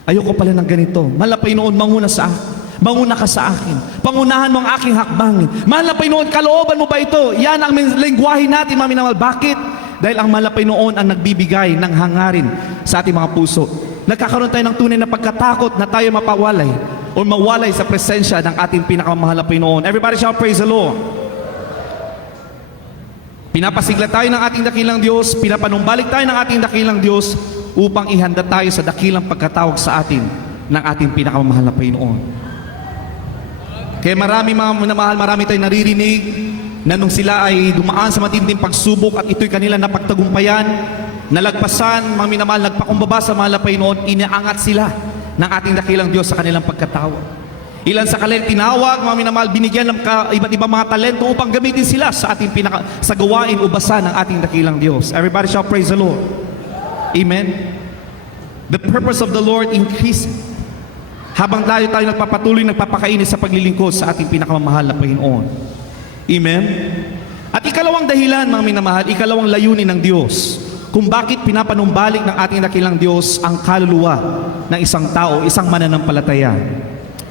Ayoko pala ng ganito. Malapay noon, manguna sa akin. Manguna ka sa akin. Pangunahan mo ang aking hakbangin. Malapay noon, kalooban mo ba ito? Yan ang lengguwahe natin, mga minamahal. Bakit? Dahil ang malapay noon ang nagbibigay ng hangarin sa ating mga puso. Nagkakaroon tayo ng tunay na pagkatakot na tayo mapawalay o mawalay sa presensya ng ating pinakamahal na Panginoon. Everybody shout, praise the Lord. Pinapasigla tayo ng ating dakilang Diyos, pinapanumbalik tayo ng ating dakilang Diyos upang ihanda tayo sa dakilang pagkatawag sa atin ng ating pinakamahal na Panginoon. Kaya marami mga minamahal, marami tayong naririnig na nung sila ay dumaan sa matinding pagsubok at ito'y kanila napagtagumpayan, nalagpasan, mga minamahal, nagpakumbaba sa mahal na Panginoon, inaangat sila ng ating dakilang Diyos sa kanilang pagkatawag. Ilan sa kanilang tinawag, mga minamahal, binigyan ng iba't ibang mga talento upang gamitin sila sa ating sa gawain o basa ng ating dakilang Diyos. Everybody shall praise the Lord. Amen. The purpose of the Lord increases. Habang tayo nagpapatuloy, nagpapakainit sa paglilingkod sa ating pinakamamahal na Panginoon. Amen? At ikalawang dahilan, mga minamahal, ikalawang layunin ng Diyos kung bakit pinapanumbalik ng ating dakilang Diyos ang kaluluwa ng isang tao, isang mananampalataya.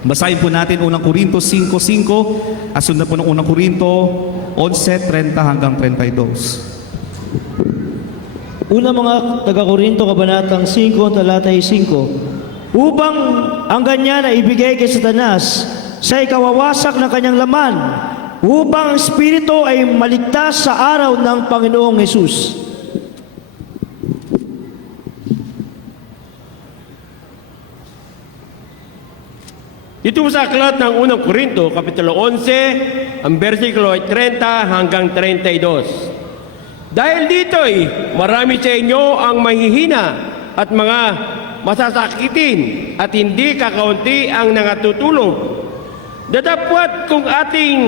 Basahin po natin unang Korinto 5:5 at sundan po ng unang Korinto 11:30 hanggang 32. Una mga taga-Korinto, kabanatang 5, talatay 5. Upang ang ganyan ay ibigay kay Satanas sa ikawawasak ng kanyang laman, upang ang Espiritu ay maligtas sa araw ng Panginoong Hesus. Dito po sa aklat ng unang Korinto, Kapitulo 11, ang versikulo ay 30 hanggang 32. Dahil dito'y marami sa inyo ang mahihina at mga masasakitin at hindi kakaunti ang nangatutulog. Datapwat kung ating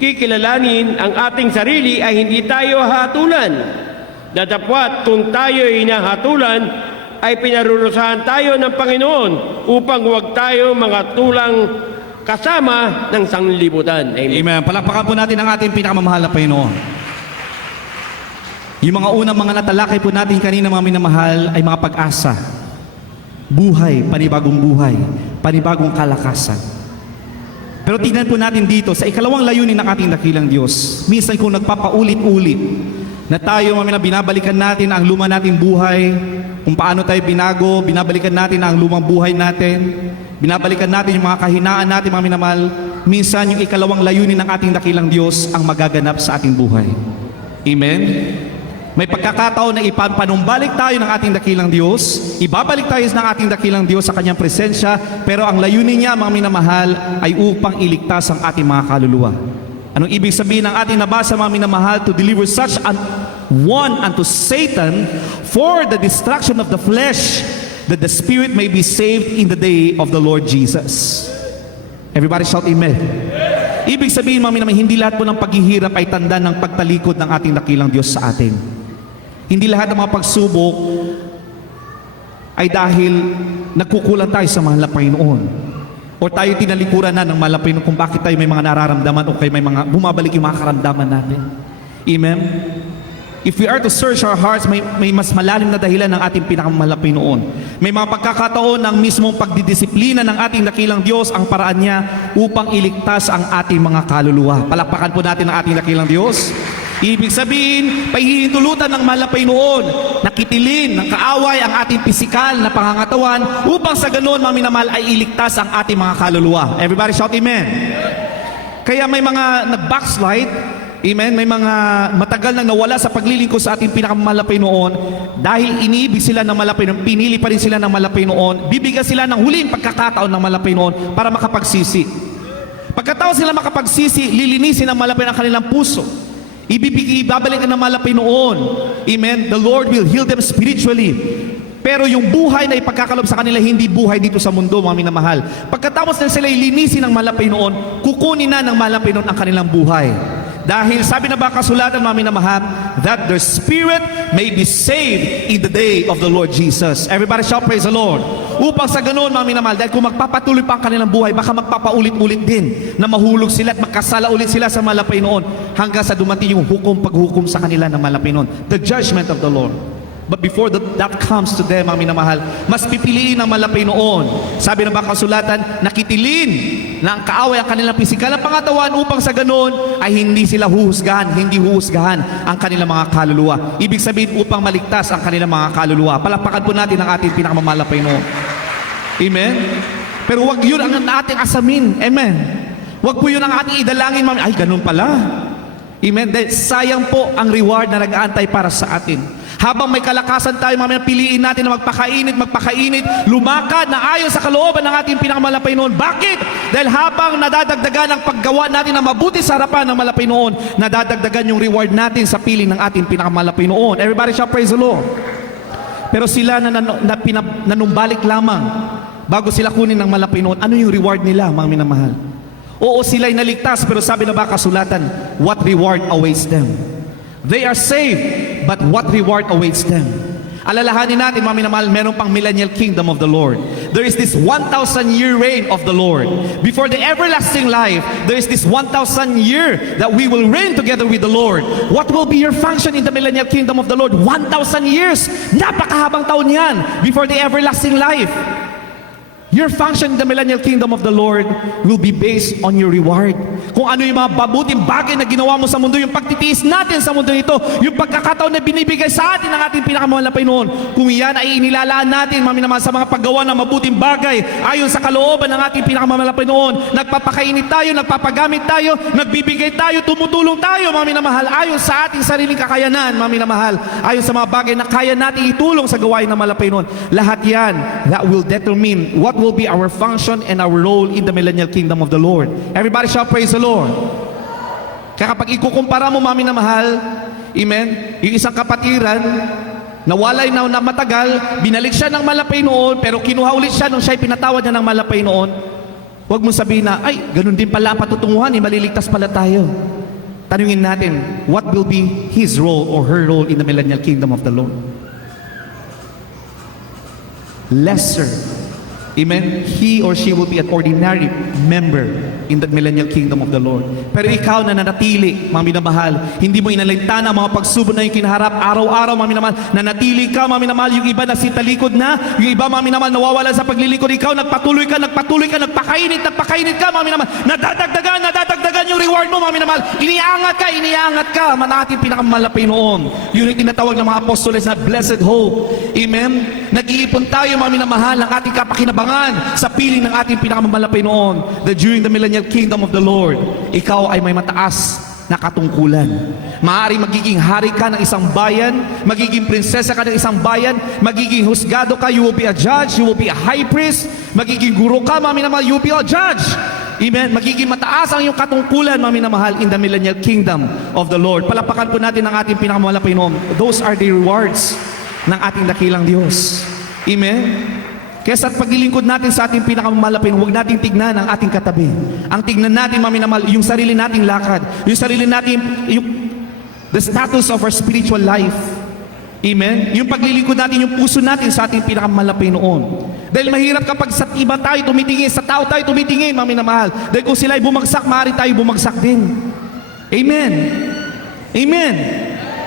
kikilalanin ang ating sarili ay hindi tayo hatulan. Datapwat kung tayo ay hinahatulan ay pinarurusahan tayo ng Panginoon upang huwag tayo mga tulang kasama ng sanglibutan. Amen. Amen. Palakpakan po natin ang ating pinakamamahal na Panginoon. Yung mga unang mga natalakay po natin kanina, mga minamahal, ay mga pag-asa. Buhay, panibagong kalakasan. Pero tingnan po natin dito, sa ikalawang layunin ng ating dakilang Diyos, minsan kung nagpapaulit-ulit, na tayo, binabalikan natin ang luma nating buhay, kung paano tayo binago, binabalikan natin ang lumang buhay natin, binabalikan natin yung mga kahinaan natin, mga minamahal, minsan yung ikalawang layunin ng ating dakilang Diyos ang magaganap sa ating buhay. Amen? May pagkakataon na ipanumbalik tayo ng ating dakilang Diyos, ibabalik tayo ng ating dakilang Diyos sa kanyang presensya, pero ang layunin niya, mga minamahal, ay upang iligtas ang ating mga kaluluwa. Anong ibig sabihin ng ating nabasa, mga minamahal? To deliver such an one unto Satan for the destruction of the flesh, that the spirit may be saved in the day of the Lord Jesus. Everybody shout amen. Ibig sabihin, mga minamahal, hindi lahat po ng paghihirap ay tanda ng pagtalikod ng ating dakilang Diyos sa atin. Hindi lahat ng mga pagsubok ay dahil nagkukulang tayo sa mahal na Panginoon. O tayo tinalikuran na ng mahal na Panginoon kung bakit tayo may mga nararamdaman o kaya may mga bumabalik yung mga karamdaman natin. Amen? If we are to search our hearts, may mas malalim na dahilan ng ating pinakamahal na Panginoon. May mga pagkakataon ng mismong pagdidisiplina ng ating dakilang Diyos ang paraan niya upang iligtas ang ating mga kaluluwa. Palakpakan po natin ang ating dakilang Diyos. Ibig sabihin, pahihintulutan ng mahal na Panginoon, nakitilin ng kaaway ang ating pisikal na pangangatawan upang sa ganoon, mga minamahal, ay iligtas ang ating mga kaluluwa. Everybody shout amen. Kaya may mga nag-backslide, amen, may mga matagal nang nawala sa paglilingkod sa ating pinakamahal na Panginoon dahil iniibig sila ng mahal na Panginoon, pinili pa rin sila ng mahal na Panginoon, bibigyan sila ng huling pagkakataon ng mahal na Panginoon para makapagsisi. Pagkatapos sila makapagsisi, lilinisin ng mahal na Panginoon ang kanilang puso. Ibabalik ng mahal na Panginoon. Amen. The Lord will heal them spiritually. Pero yung buhay na ipagkakalob sa kanila, hindi buhay dito sa mundo, mga minamahal. Pagkatapos na sila ilinisin ng mahal na Panginoon, kukunin na ng mahal na Panginoon ang kanilang buhay. Dahil sabi na ba kasulatan, mga minamahal, that their spirit may be saved in the day of the Lord Jesus. Everybody shout, praise the Lord. Upang sa ganoon, mga minamahal, dahil kung magpapatuloy pa ang kanilang buhay, baka magpapaulit-ulit din na mahulog sila at magkasala ulit sila sa malapay noon hanggang sa dumating yung paghukom sa kanila na malapay noon. The judgment of the Lord. But before that comes to them, mga minamahal, mas pipiliin ang malapay noon. Sabi na ba kasulatan, nakitilin na ang kaaway ang kanilang pisikal na pangatawan upang sa ganoon ay hindi sila hindi huhusgahan ang kanilang mga kaluluwa. Ibig sabihin upang maligtas ang kanilang mga kaluluwa. Palakpakan po natin ang ating pinakamalapay noon. Amen? Pero wag yun ang ating asamin. Amen? Wag po yun ang ating idalangin. Ay, ganun pala. Amen? Dahil sayang po ang reward na nag-aantay para sa atin. Habang may kalakasan tayo, mamaya piliin natin na magpakainit, lumakad na ayon sa kalooban ng ating pinakamalapay noon. Bakit? Dahil habang nadadagdagan ang paggawa natin na mabuti sa harapan ng malapay noon, nadadagdagan yung reward natin sa piling ng ating pinakamalapay noon. Everybody shout, praise the Lord. Pero sila nanumbalik lamang bago sila kunin ng malapay noon. Ano yung reward nila, mga minamahal? Oo, sila'y naligtas, pero sabi na ba kasulatan, what reward awaits them? They are saved, but what reward awaits them? Alalahanin natin, mga minamahal, meron pang millennial kingdom of the Lord. There is this 1,000-year reign of the Lord. Before the everlasting life, there is this 1,000 year that we will reign together with the Lord. What will be your function in the millennial kingdom of the Lord? 1,000 years! Napakahabang taon yan before the everlasting life. Your function in the millennial kingdom of the Lord will be based on your reward. Kung ano yung mga mabuting bagay na ginawa mo sa mundo, yung pagtitiis natin sa mundo nito, yung pagkakataon na binibigay sa atin ng ating pinakamalapay noon, kung yan ay inilalaan natin, maminaman, sa mga paggawa ng mabuting bagay, ayon sa kalooban ng ating pinakamalapay noon, nagpapakainit tayo, nagpapagamit tayo, nagbibigay tayo, tumutulong tayo, mga minamahal, ayon sa ating sariling kakayanan, mga minamahal, ayon sa mga bagay na kaya natin itulong sa gawain ng malapay noon. Lahat yan, that will determine what will be our function and our role in the millennial kingdom of the Lord. Everybody shout, praise the Lord. Kaya kapag ikukumpara mo, mami na mahal, amen, yung isang kapatiran, nawalay na matagal, binalik siya ng malapay noon, pero kinuha ulit siya nung siya'y pinatawad niya ng malapay noon, huwag mo sabihin na, ay, ganun din pala patutunguhan, maliligtas pala tayo. Tanungin natin, what will be his role or her role in the millennial kingdom of the Lord? Lesser. Amen? He or she will be an ordinary member in the millennial kingdom of the Lord. Pero ikaw na nanatili, mga minamahal, hindi mo inalintana ang mga pagsubok na yung kinaharap araw-araw, mga minamahal, nanatili ka, mga minamahal, yung iba nasitalikod na, yung iba, mga minamahal, nawawalan sa paglilikod, ikaw nagpatuloy ka, nagpakainit ka, mga minamahal, nadadagdagan yung reward mo, mga minamahal, iniangat ka, manating pinakamalapay noon. Yun yung tinatawag ng mga apostoles na blessed hope. Amen? Nag-iipon tayo, mga minamahal, ng ating kapakinabangan sa piling ng ating pinakamalapay noon, that during the millennial kingdom of the Lord, ikaw ay may mataas na katungkulan. Maaari magiging hari ka ng isang bayan, magiging prinsesa ka ng isang bayan, magiging husgado ka, you will be a judge, you will be a high priest, magiging guro ka, mga minamahal, you will be a judge. Amen. Magiging mataas ang iyong katungkulan, mga minamahal, in the millennial kingdom of the Lord. Palapakan po natin ang ating pinakamalapay noon. Those are the rewards ng ating dakilang Diyos. Amen. Kaya sa paglilingkod natin sa ating pinakamalapay, huwag nating tignan ang ating katabi. Ang tignan natin, mga minamahal, yung sarili nating lakad, yung sarili natin, the status of our spiritual life. Amen? Yung paglilingkod natin, yung puso natin sa ating pinakamalapay noon. Dahil mahirap kapag sa iba tayo tumitingin, sa tao tayo tumitingin, mga minamahal. Dahil kung sila ay bumagsak, maaari tayo bumagsak din. Amen? Amen?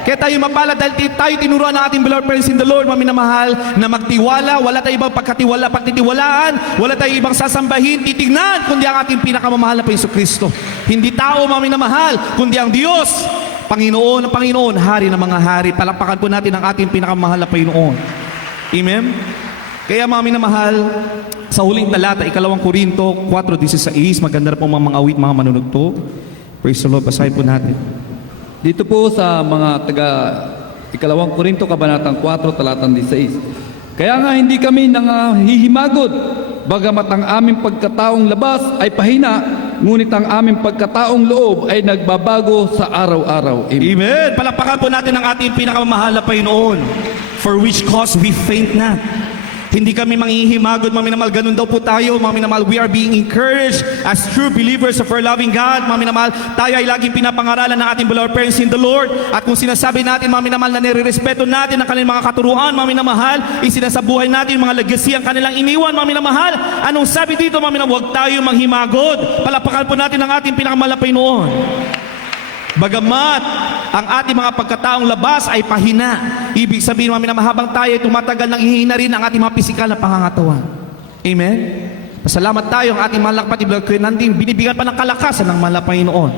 Kaya tayo mapalad dahil tayo tinuruan ng ating beloved friends in the Lord, mga minamahal, na magtiwala, wala tayo ibang pagtitiwalaan, wala tayo ibang sasambahin, titignan, kundi ang ating pinakamamahal na Jesucristo. Hindi tao, mga minamahal, kundi ang Diyos, Panginoon ng Panginoon, Hari ng mga hari. Palapakan po natin ang ating pinakamamahal na Panginoon. Amen? Kaya mga minamahal, sa huling talata, 2 Korinto 4:16, maganda na po mga awit, mga manunugto. Praise the Lord, basahin po natin. Dito po sa mga taga 2 Korinto kabanatang 4 talatang 16. Kaya nga hindi kami nangahihimagod, bagamat ang aming pagkataong labas ay pahina, ngunit ang aming pagkataong loob ay nagbabago sa araw-araw. Amen. Amen. Palapakan po natin ang ating pinakamamahal na Panginoon, for which cause we faint not. Hindi kami manghihimagod, mga minamahal. Ganun daw po tayo, mga minamahal. We are being encouraged as true believers of our loving God, mga minamahal. Tayo ay laging pinapangaralan ng ating beloved parents in the Lord. At kung sinasabi natin, mga minamahal, na nirerespeto natin ang kanilang mga katuruan, mga minamahal, isinasabuhay natin yung mga legacy ang kanilang iniwan, mga minamahal. Anong sabi dito, mga minamahal? Huwag tayo manghimagod. Palapakan po natin ang ating pinakamahal na Panginoon. Bagamat ang ating mga pagkataong labas ay pahina, ibig sabihin, mga minamahal, habang tayo ay tumatagal, nang ihina rin ang ating mga pisikal na pangangatawan. Amen? Pasalamat tayo ang ating mahal na kapatid, nanding binibigyan pa ng kalakasan ng mahal na Panginoon.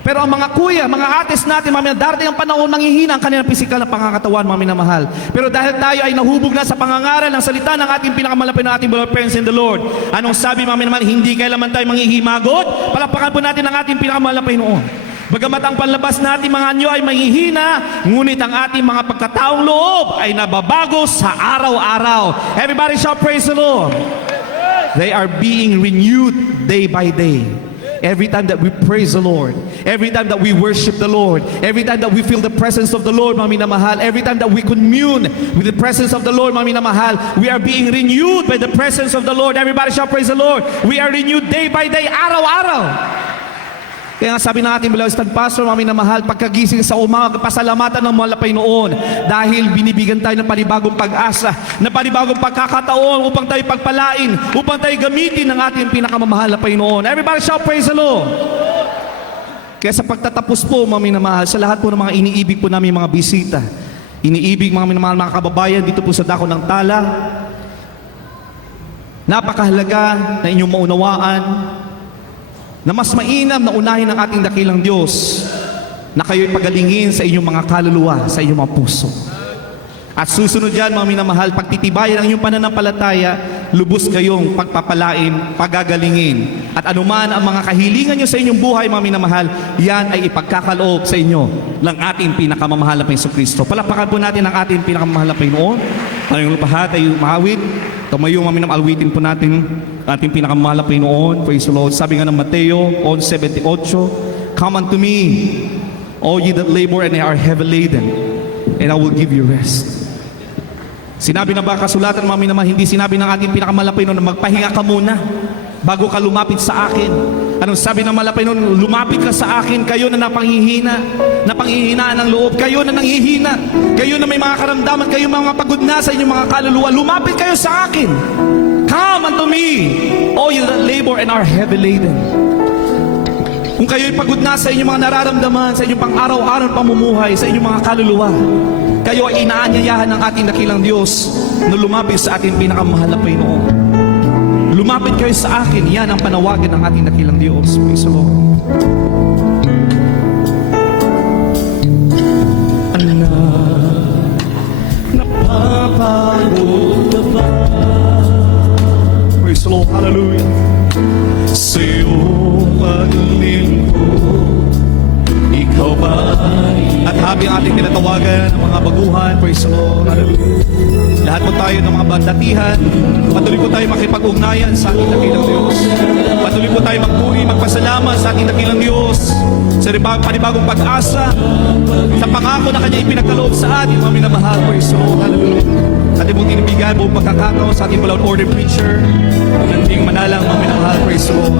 Pero ang mga kuya, mga ates natin, mga minamahal, darating ang panahon, manghihina ang kanilang pisikal na pangangatawan, mga minamahal. Pero dahil tayo ay nahubog na sa pangangaral ng salita ng ating pinakamahal na ating beloved parents in the Lord, anong sabi, mga minamahal? Hindi kailanman tayo manghihimagod. Palapakan po natin ang ating pinakamahal na Panginoon. Bagamat ang panlabas natin mga anyo ay mahihina, ngunit ang ating mga pagkataong loob ay nababago sa araw-araw. Everybody shout praise the Lord. They are being renewed day by day. Every time that we praise the Lord, every time that we worship the Lord, every time that we feel the presence of the Lord, mga minamahal, every time that we commune with the presence of the Lord, mga minamahal, we are being renewed by the presence of the Lord. Everybody shall praise the Lord. We are renewed day by day, araw-araw. Kaya nga sabi ng ating beloved stand pastor, mga minamahal, pagkagising sa umaga, pasalamatan ng mahal na Panginoon dahil binibigyan tayo ng panibagong pag-asa, ng panibagong pagkakataon upang tayo pagpalain, upang tayo gamitin ng ating pinakamamahal na Panginoon. Everybody shout praise the Lord. Kaya sa pagtatapos po, mga minamahal, sa lahat po ng mga iniibig po namin mga bisita, iniibig mga minamahal, mga kababayan dito po sa Dako ng Tala, napakahalaga na inyong maunawaan na mas mainam na unahin ng ating dakilang Diyos na kayo'y pagalingin sa inyong mga kaluluwa, sa inyong mga puso. At susunod dyan, mga minamahal, pagtitibayan ang inyong pananampalataya, lubos kayong pagpapalain, pagagalingin. At anuman ang mga kahilingan nyo sa inyong buhay, mga minamahal, yan ay ipagkakaloob sa inyo ng ating pinakamamahal na Jesucristo. Palapakan po natin ang ating pinakamamahal na Panginoon. Ang lupahat ay umawit. Tumayo, mga minamahal, alwitin po natin ating pinakamamahal na Panginoon. Praise the Lord. Sabi nga ng Mateo 11:78, Come unto me, all ye that labor and are heavy laden, and I will give you rest. Sinabi na ba kasulatan, mga minamahal, hindi sinabi ng ating pinakamahal na Panginoon na magpahinga ka muna bago ka lumapit sa akin. Anong sabi ng mahal na Panginoon? Lumapit ka sa akin, kayo na napanghihinaan ng loob, kayo na nanghihina, kayo na may mga karamdaman, kayo mga pagod na sa inyong mga kaluluwa, lumapit kayo sa akin. Come unto me, all you that labor and are heavy laden. Kung kayo'y pagod na sa inyong mga nararamdaman, sa inyong pang-araw-araw pamumuhay, sa inyong mga kaluluwa, kayo ay inaanyayahan ng ating dakilang Diyos na lumapit sa ating pinakamahal na Panginoon. Lumapit kayo sa akin, yan ang panawagan ng ating dakilang Diyos. Praise the Lord. Napapagod na ba? Praise the Lord. Hallelujah. Sa iyong paglingkod, ikaw ba? At habang ating tinatawagan ng mga baguhan, praise the Lord. Hallelujah. Lahat po tayo ng mga bandatihan, patuloy po tayo makipag-ugnayan sa ating dakilang Diyos. Patuloy po tayo magpuri, magpasalamat sa ating dakilang Diyos sa panibagong pag-asa, sa pangako na Kanya ipinagkaloob sa ating mga minamahal. Praise the Lord. Hallelujah. At ibang tinibigyan buong pagkakataon sa ating beloved order preacher, nanding manalang mga minamahal. Praise the Lord.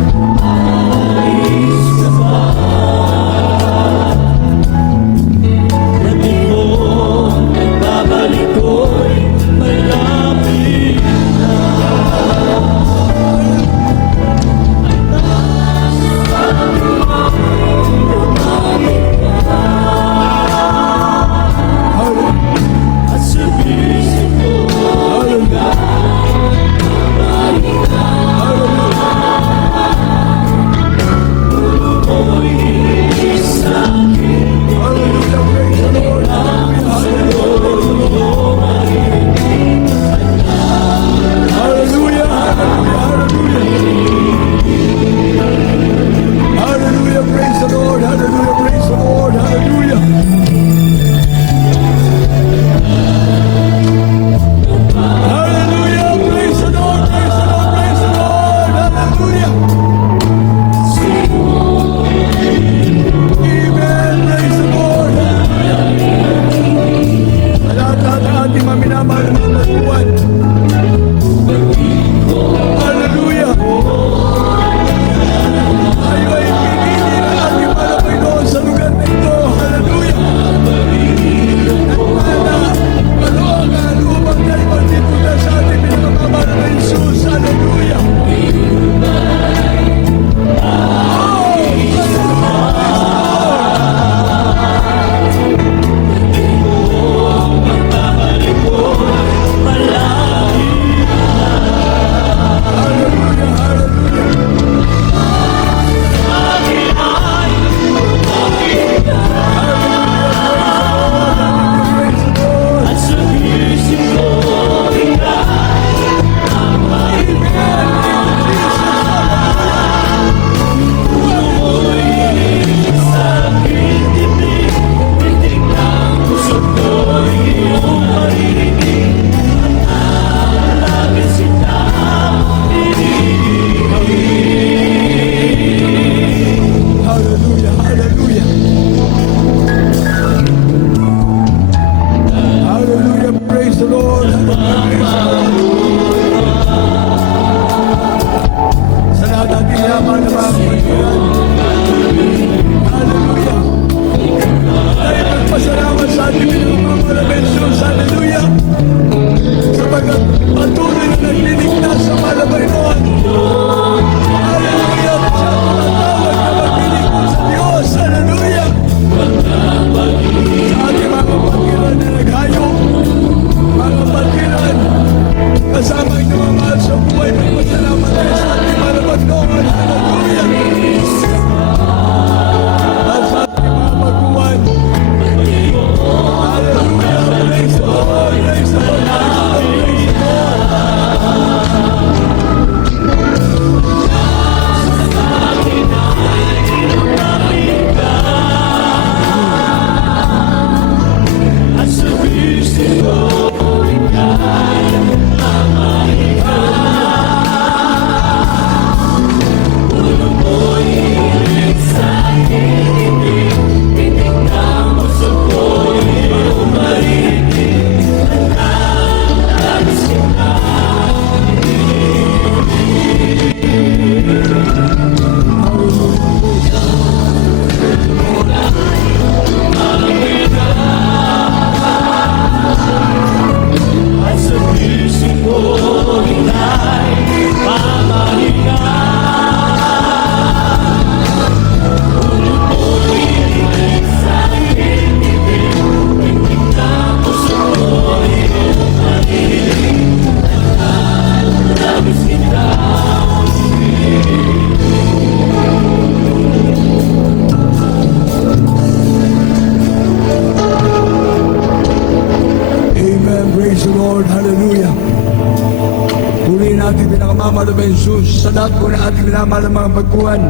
pinakamamahal na Jesus, sa lahat po na ating minamahal ng mga baguhan,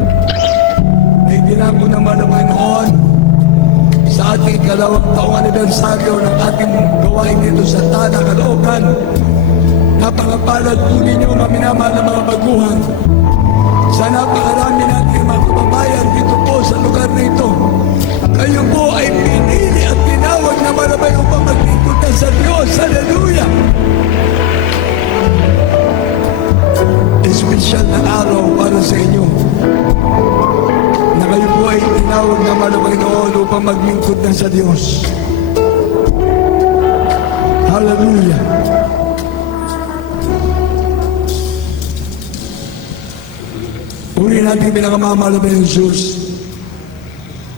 ay ginako naman ng Panginoon sa ating ikalawang taong anibersaryo ng ating gawain dito sa Tana, Caloocan. Napakapalad po ninyo mga minamahal ng mga baguhan. Sa napakarami natin mga kababayan dito po sa lugar na ito, kayo po ay pinili at tinawag na malabay upang maglingkod na sa Diyos. Hallelujah! Espesyal na araw para sa inyo na kayo po ay tinawag na malabay noon upang maglingkod na sa Diyos. Hallelujah! Uli natin pinakamamahal na Jesus.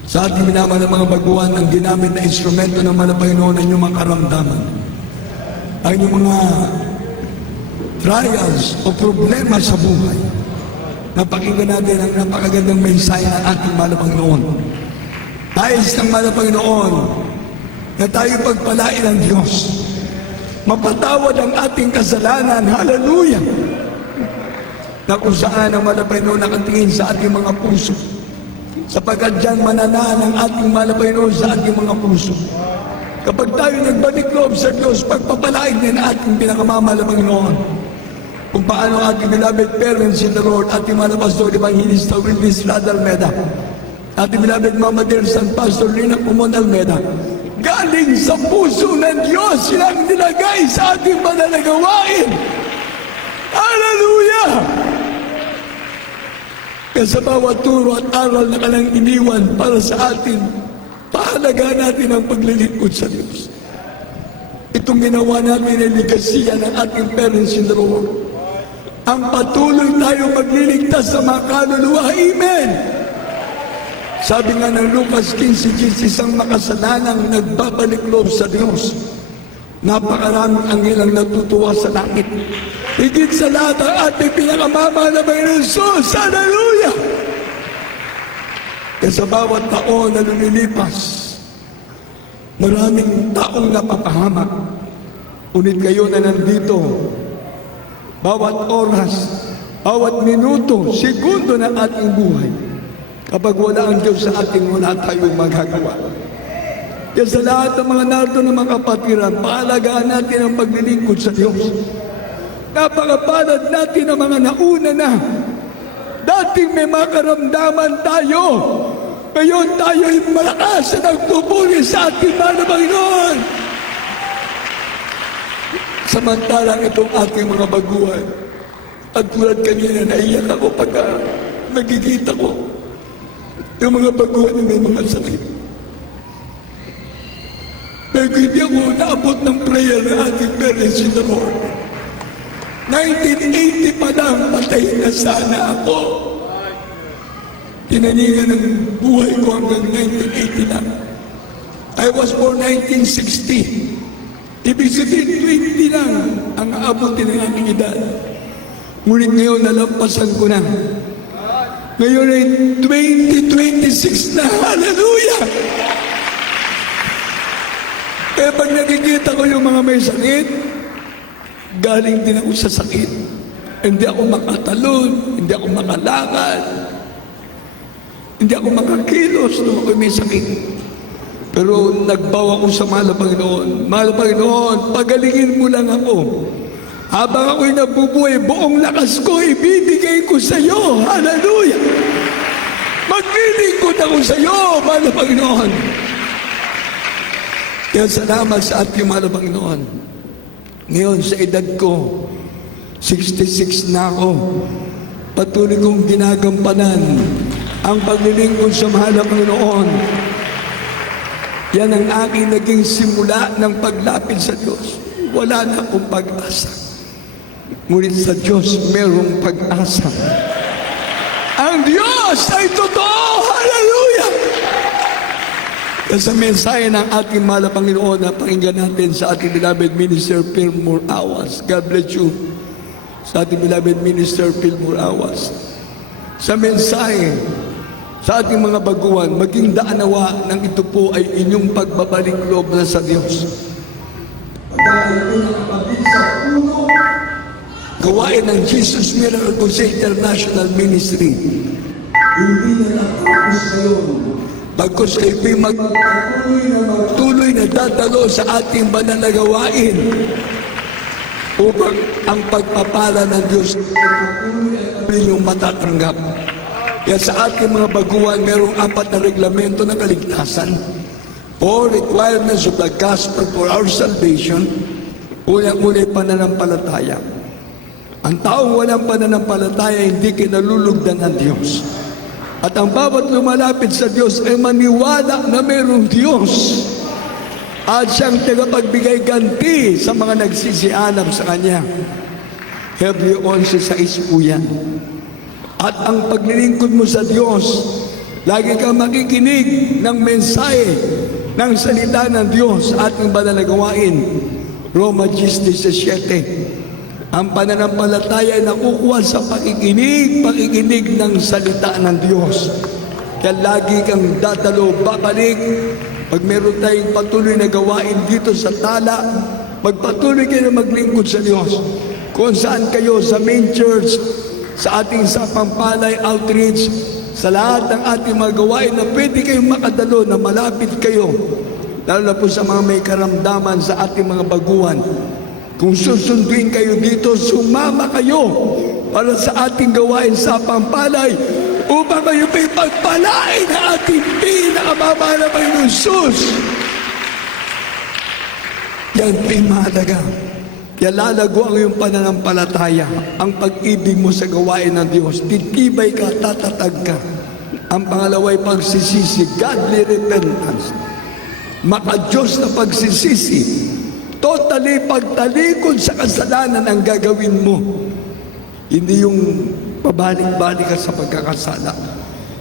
Sa ating minamahal ng mga baguhan, ang ginamit na instrumento ng mahal na Panginoon ang inyong mga karamdaman. Ang inyong mga trials o problema sa buhay. Napakinggan natin ang napakagandang mensahe ng ating mahal na Panginoon. Nais ng mahal na Panginoon na tayo pagpalain ng Diyos. Mapatawad ang ating kasalanan. Hallelujah! Na kung saan ang mahal na Panginoon nakatingin sa ating mga puso. Sapagkat dyan mananaan ang ating mahal na Panginoon sa ating mga puso. Kapag tayo nagbalik loob sa Diyos, pagpapalain din ating pinakamamahal na Panginoon. Kung paano ating beloved parents in the Lord, ating mahal na Pastor Evangelista Willis Rad Almeda, ating beloved Mama Dersan Pastor Lina Pumon Almeda, galing sa puso ng Diyos silang nilagay sa ating mananagawain. Hallelujah! Kaya sa bawat turo at aral na kanilang iniwan para sa atin, pahalagaan natin ang paglilingkod sa Diyos. Itong ginawa natin ay ligasiya ng ating parents in the Lord. Ang patuloy tayo magliligtas sa mga kaluluwa. Amen! Sabi nga ng Lucas 15:10, isang makasalanang nagbabalik loob sa Diyos. Napakaraming anghel ang natutuwa sa langit. Higit sa lahat ang ating pinakamamahal na Panginoon Jesus. Hallelujah! Kaya sa bawat taon na lumilipas, maraming taong napapahamak. Ngunit kayo na nandito, bawat oras, bawat minuto, segundo ng ating buhay, kapag wala ang Diyos sa ating, wala tayong magagawa. Kaya sa lahat ng mga narito ng mga kapatiran, paalagaan natin ang paglilingkod sa Diyos. Napakapalad natin ang mga nauna na. Dating may makaramdaman tayo. Ngayon tayo ay malakas na nagpupuli sa ating mahal na Panginoon. Samantalang itong ating mga baguhan, at tulad kanina, naiyak ako pagka nagkikita ko yung mga baguhan na may mga sakit. Pero hindi ako naabot ng prayer ng ating parents in the Lord. 1980 pa lang, patay na sana ako. Tinaningan ng buhay ko hanggang 1980 lang. I was born 1960. Ibig sabihin, 20 lang ang aabutin ng aking edad. Ngunit ngayon, nalampasan ko na. Ngayon ay 2026 na. Hallelujah! Kaya pag nakikita ko yung mga may sakit, galing din ako sa sakit. Hindi ako makatalon, hindi ako makalakad, hindi ako makakilos nung ako may sakit. Pero nagbawa ko sa mahal na Panginoon. Mahal na Panginoon, pagalingin mo lang ako. Habang ako'y nabubuhay, buong lakas ko ibibigay ko sa iyo. Hallelujah! Maglilingkod ako sa iyo, mahal na Panginoon. Kaya salamat sa ating mahal na Panginoon. Ngayon, sa edad ko, 66 na ako, patuloy kong ginagampanan ang paglilingkod sa mahal na Panginoon. Yan ang aking naging simula ng paglapit sa Diyos. Wala na akong pag-asa. Ngunit sa Diyos, merong pag-asa. Ang Diyos ay totoo! Hallelujah! Kaya sa mensahe ng ating mahal na Panginoon na pakinggan natin sa ating beloved Minister Pilmore Awas. God bless you. Sa ating beloved Minister Pilmore Awas. Sa mensahe sa ating mga baguhan, maging daanawa ng ito po ay inyong pagbabalik loob na sa Diyos. Pagkakalit sa puno, gawain ng Jesus Miracle Crusade International Ministry. Hindi na natapos ngayon. Bagkus kayo magtuloy na dadalo sa ating banal na gawain upang ang pagpapala ng Diyos ay yung matatanggap. Kaya sa ating mga baguhan, merong 4 na reglamento ng kaligtasan. 4 requirements of the gospel for our salvation. Unang-una ay pananampalataya. Ang taong walang pananampalataya, hindi kinalulugdan ng Diyos. At ang bawat lumalapit sa Diyos ay maniwala na mayroong Diyos. At siyang tagapagbigay ganti sa mga nagsisihanap sa Kanya. Hebreo 11:6 po yan. At ang paglilingkod mo sa Diyos, lagi kang makikinig ng mensahe ng salita ng Diyos at ng banal na gawain. Roma 10:17. Ang pananampalataya ay nakukuha sa pakikinig ng salita ng Diyos. Kaya lagi kang dadalo, babalik. Pag meron tayong patuloy na gawain dito sa tala, magpatuloy kayo na maglingkod sa Diyos. Kung saan kayo, sa main church, sa ating Sapampalay Outreach, sa lahat ng ating mga gawain na pwede kayong makadalo, na malapit kayo, lalo na po sa mga may karamdaman sa ating mga baguhan. Kung susunduin kayo dito, sumama kayo para sa ating gawain sa Pampalay upang kayo may pagpalain na ating pinakamamahal na Panginoon Jesus. Yan po'y mahalaga. Kaya lalago ang iyong pananampalataya, ang pag-ibig mo sa gawain ng Diyos. Titibay ka, tatatag ka. Ang pangalawa ay pagsisisi, godly repentance. Maka-Diyos na pagsisisi. Totally pagtalikod sa kasalanan ang gagawin mo. Hindi yung pabalik-balik ka sa pagkakasala.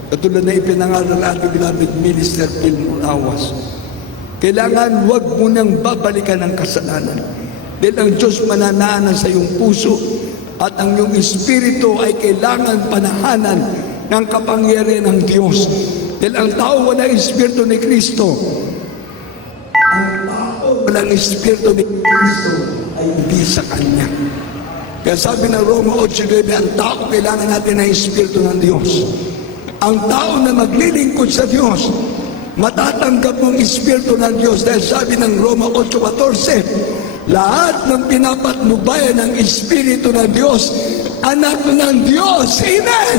Katulad na ipinangaral ng ating beloved Minister Phil Murawas. Kailangan huwag mo nang babalikan ang kasalanan. Dahil ang Diyos mananaanan sa iyong puso at ang iyong espiritu ay kailangan panahanan ng kapangyarihan ng Diyos. Dahil ang tao walang espiritu ni Kristo. Ang tao walang espiritu ni Kristo ay hindi sa Kanya. Kaya sabi ng Roma 8:9, ang tao kailangan natin ng espiritu ng Diyos. Ang tao na maglilingkod sa Diyos, matatanggap mong espiritu ng Diyos. Dahil sabi ng Roma 8:14, lahat ng pinapatnubayan ng Espiritu ng Diyos, anak ng Diyos. Amen!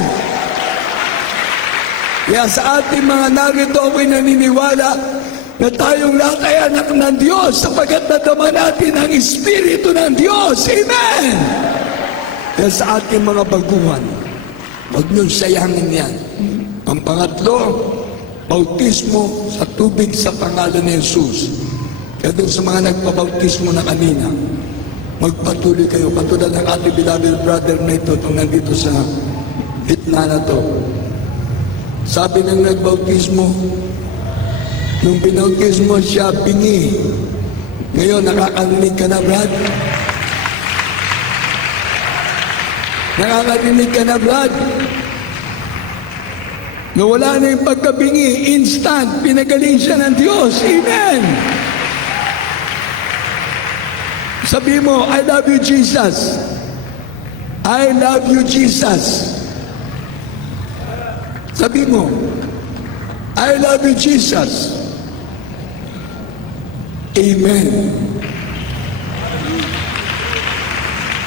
Kaya sa ating mga narito, ako'y naniniwala na tayong lahat ay anak ng Diyos sapagkat nadama natin ang Espiritu ng Diyos. Amen! Kaya sa ating mga baguhan, huwag niyong sayangin yan. Ang pangatlo, bautismo sa tubig sa pangalan ni Jesus. Kaya doon sa mga nagpabautismo na kanina, magpatuloy kayo. Katulad ng ating beloved brother na ito, itong nandito sa gitna na to. Sabi ng nagbautismo, nung binautismo siya, bingi. Ngayon, nakakarinig ka na, Brad? Nakakarinig ka na, Brad? Nawala na yung pagkabingi, instant, pinagaling siya ng Diyos. Amen! Sabi mo, I love you, Jesus. I love you, Jesus. Sabi mo, I love you, Jesus. Amen.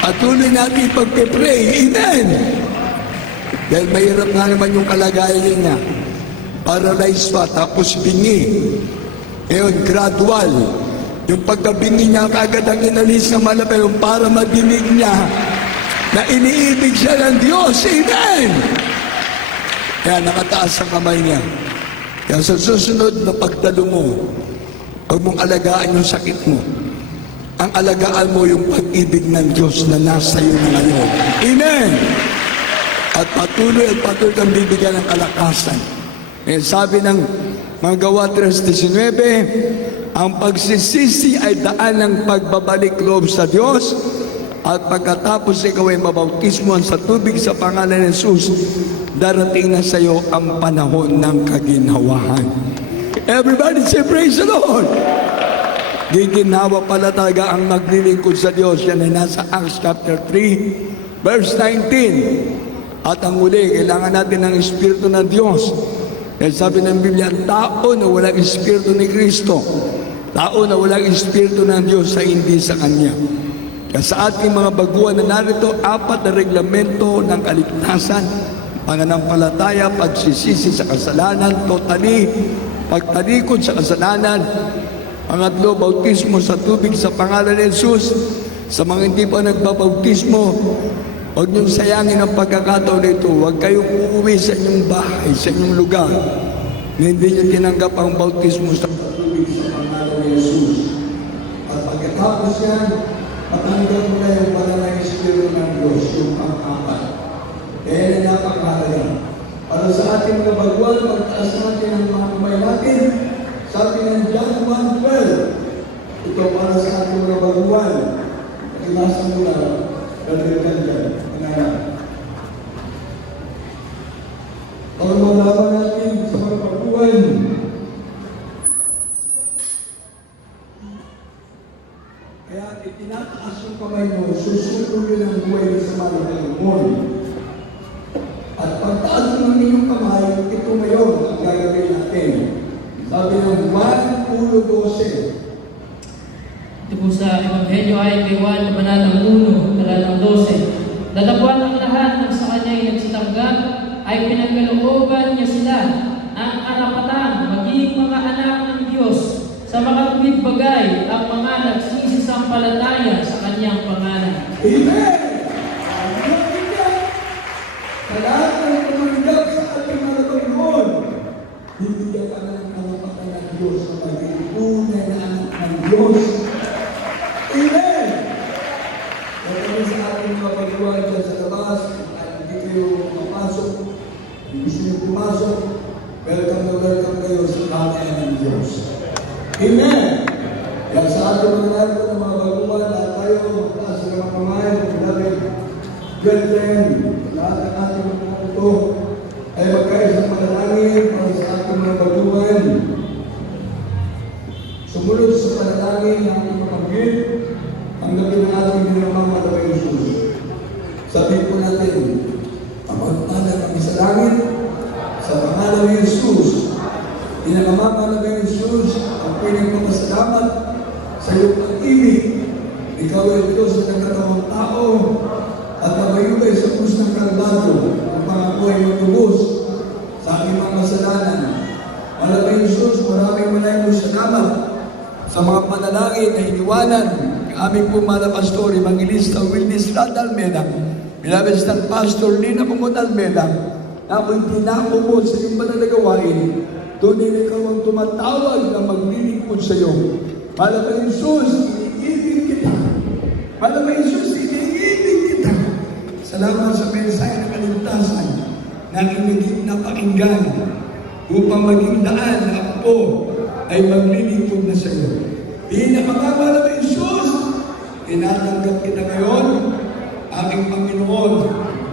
Patuloy natin pagpe-pray. Amen. Dahil mahirap nga naman yung kalagayan niya. Paralyzed pa, tapos bingi. Ngayon, gradual. Yung pagkabingi niya, kagad ang inalis ng malapayong para madinig niya na iniibig siya ng Diyos. Amen! Kaya nakataas ang kamay niya. Kaya sa susunod na pagdalo mo, huwag mong alagaan yung sakit mo. Ang alagaan mo yung pag-ibig ng Diyos na nasa iyo na ngayon. Amen! At patuloy kang bibigyan ng kalakasan. Kaya sabi ng mga Gawa 3:19, ang pagsisisi ay daan ng pagbabalik loob sa Diyos at pagkatapos ikaw ay mabautismohan sa tubig sa pangalan ng Jesus, darating na sa iyo ang panahon ng kaginhawahan. Everybody say praise the Lord! Giginhawa pala talaga ang maglilingkod sa Diyos. Yan ay nasa Acts chapter 3 Verse 19. At ang uli, kailangan natin ng Espiritu ng Diyos. Dahil sabi ng Biblia, tao na walang Espiritu ni Kristo, tao na walang Espiritu ng Diyos sa hindi sa Kanya. Kaya sa ating mga baguhan na narito, 4 na reglamento ng kaligtasan, pananampalataya, pagsisisi sa kasalanan, totally, pagtalikod sa kasalanan, pangatlo, bautismo sa tubig sa pangalan ni Jesus. Sa mga hindi pa nagbabautismo, huwag niyong sayangin ang pagkakataon nito. Huwag kayong uuwi sa inyong bahay, sa inyong lugar, na hindi niyo tinanggap ang bautismo sa tubig sa pangalan ni Jesus. At pagkatapos yan, matanggap mo na yung pangalan ng Espiritu ng Diyos, yung pang-apat. Kaya na napakahalaga. Para sa ating mga baguhan, pagtaas natin ang mga kamay natin, sabi ng John 1:12, ito para sa ating mga baguhan. Pakilasa mo na, dalilan dyan, manarap. Para malaman natin sa mga baguhan, kaya itinataas yung kamay mo, susunod ang buhay sa malaking mon. At pagtaas ng inyong kamay, ito ngayon ang gagawin natin. Sabi ng 1:12. Ito po sa Ebanghelyo ay kay Juan, Kabanatang 1, talatang 12. Datapwan ang lahat ng sa kanya'y nagsitanggap ay pinagkalooban niya sila ng karapatan maging mga anak ng Diyos sa mga tuwid bagay ang mga nagsisisampalataya sa kanyang pangalan. Amen! Sa lahat ng tumanggap sa ating mga Panginoon, bibigyan ka ng karapatan ng Diyos na maging tunay na anak ng Diyos. Amen! Kaya kami sa ating mga pagkuhan dyan sa labas, at hindi kayo mapasok, hindi gusto nyo pumasok, welcome na welcome kayo sa bahay ng Diyos. Amen! Kaya sa ating mga narito ng mga baguhan, lahat tayo, magtaas ng mga kamay, magdamit, girlfriend, lahat ng ating mga ito, ay magkaisang panalangin para sa ating mga baguhan. Sumunod sa panalangin ng ating mapanggit, ang gabi ng ating dinamang na Jesus. Sabihin po natin, Amang-Anak kami sa langit, sa pangalan ni Jesus, Pinakamama na Jesus, ang pinagpapasalamat sa iyong pag-ibig. Ikaw ay Diyos na nagkatawang tao at nabayubay sa krus ng Kalbaryo ang pangako ay matubos sa aming mga kasalanan. Malabay Jesus, maraming salamat sa mga panalangin na iniwanan ng aming pumala pastor, Evangelista Willis Almeida, Bilabestand Pastor Lina Pumot Almeida, na ako'y tinako mo sa iyong panalagawain. Tunay na ikaw ang tumatawag na maglilingkod sa iyo. Malabay Jesus, iniibig kita. Malabay Jesus, iniibig kita. Salamat sa mensahe ng kaligtasan na aking napakinggan upang maging daan na ako ay maglilingkod na sa iyo. Pinakamamala ba Jesus? Tinatanggap kita ngayon, aming Panginoon,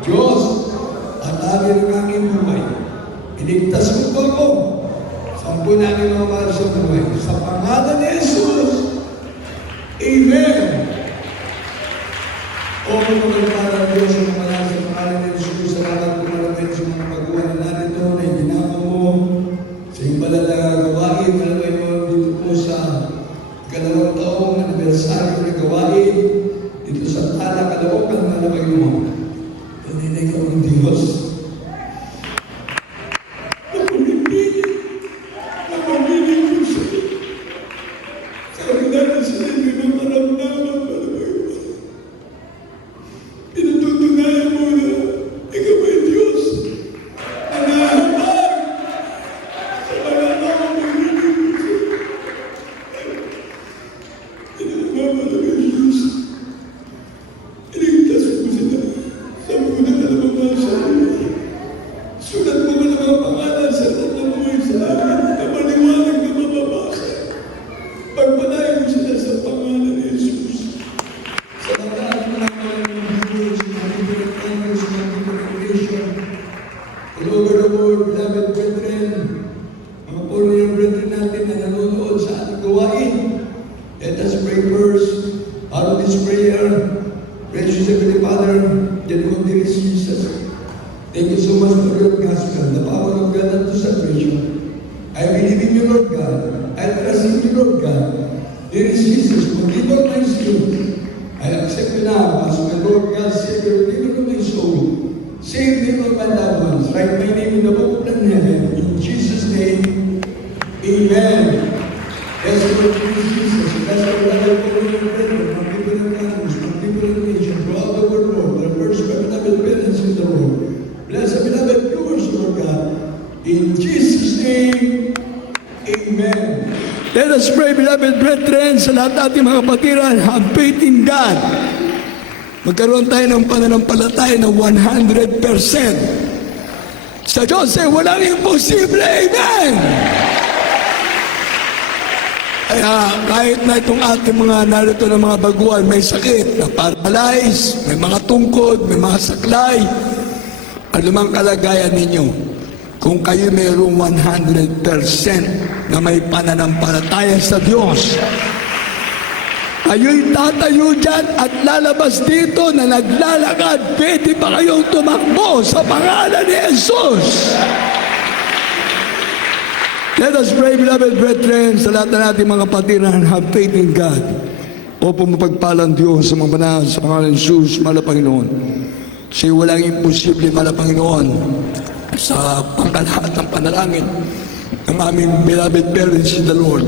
Diyos, at amin ang aking buhay. Iligtas mo po ako sa po namin mga mahal sa buhay. Sa pangalan ni Jesus, Amen. O magpapalipara ang Diyos ang mahal sa pangalan ni Jesus, sa lahat ng malamay sa mga pagkuhan na narito na itinama mo sa iyong balad na gawain. Malamay mo dito po sa 2 taong anibersaryo na gawain dito sa Tala, Caloocan, malamay mo. Tunay na ikaw ang Diyos. Pinatutunan Dear Jesus, forgive all my sins. I accept you now as my Lord God, Savior, Redeemer of my soul. Save me from my loved ones. Write my name in the book of heaven. In Jesus' name, amen. Yes, Lord Jesus, that's what I have for you, brethren, from people in campus, from people in nation, throughout the world, Lord, the first beloved parents in the world. Bless the beloved viewers, Lord God. In Jesus' name, amen. Let us pray, beloved brethren, sa lahat ating mga kapatiran, have faith in God. Magkaroon tayo ng pananampalataya na 100%. Sa Diyos ay walang imposible. Amen! Kaya kahit na itong ating mga narito ng mga baguhan, may sakit, na paralyzed, may mga tungkod, may mga saklay, anumang kalagayan ninyo, kung kayo mayroong 100% na may pananampalataya sa Diyos, kayo'y tatayo dyan at lalabas dito na naglalakad. Pwede pa kayong tumakbo sa pangalan ni Jesus. Let us pray, beloved brethren, sa lahat na natin mga kapatiran, have faith in God. Opo mapagpalang Diyos sa mga banal, sa pangalan ni Jesus, mahal na Panginoon. Kasi walang imposible, mahal na Panginoon, sa pangkalahat ng panalangin ng aming beloved parents in the Lord.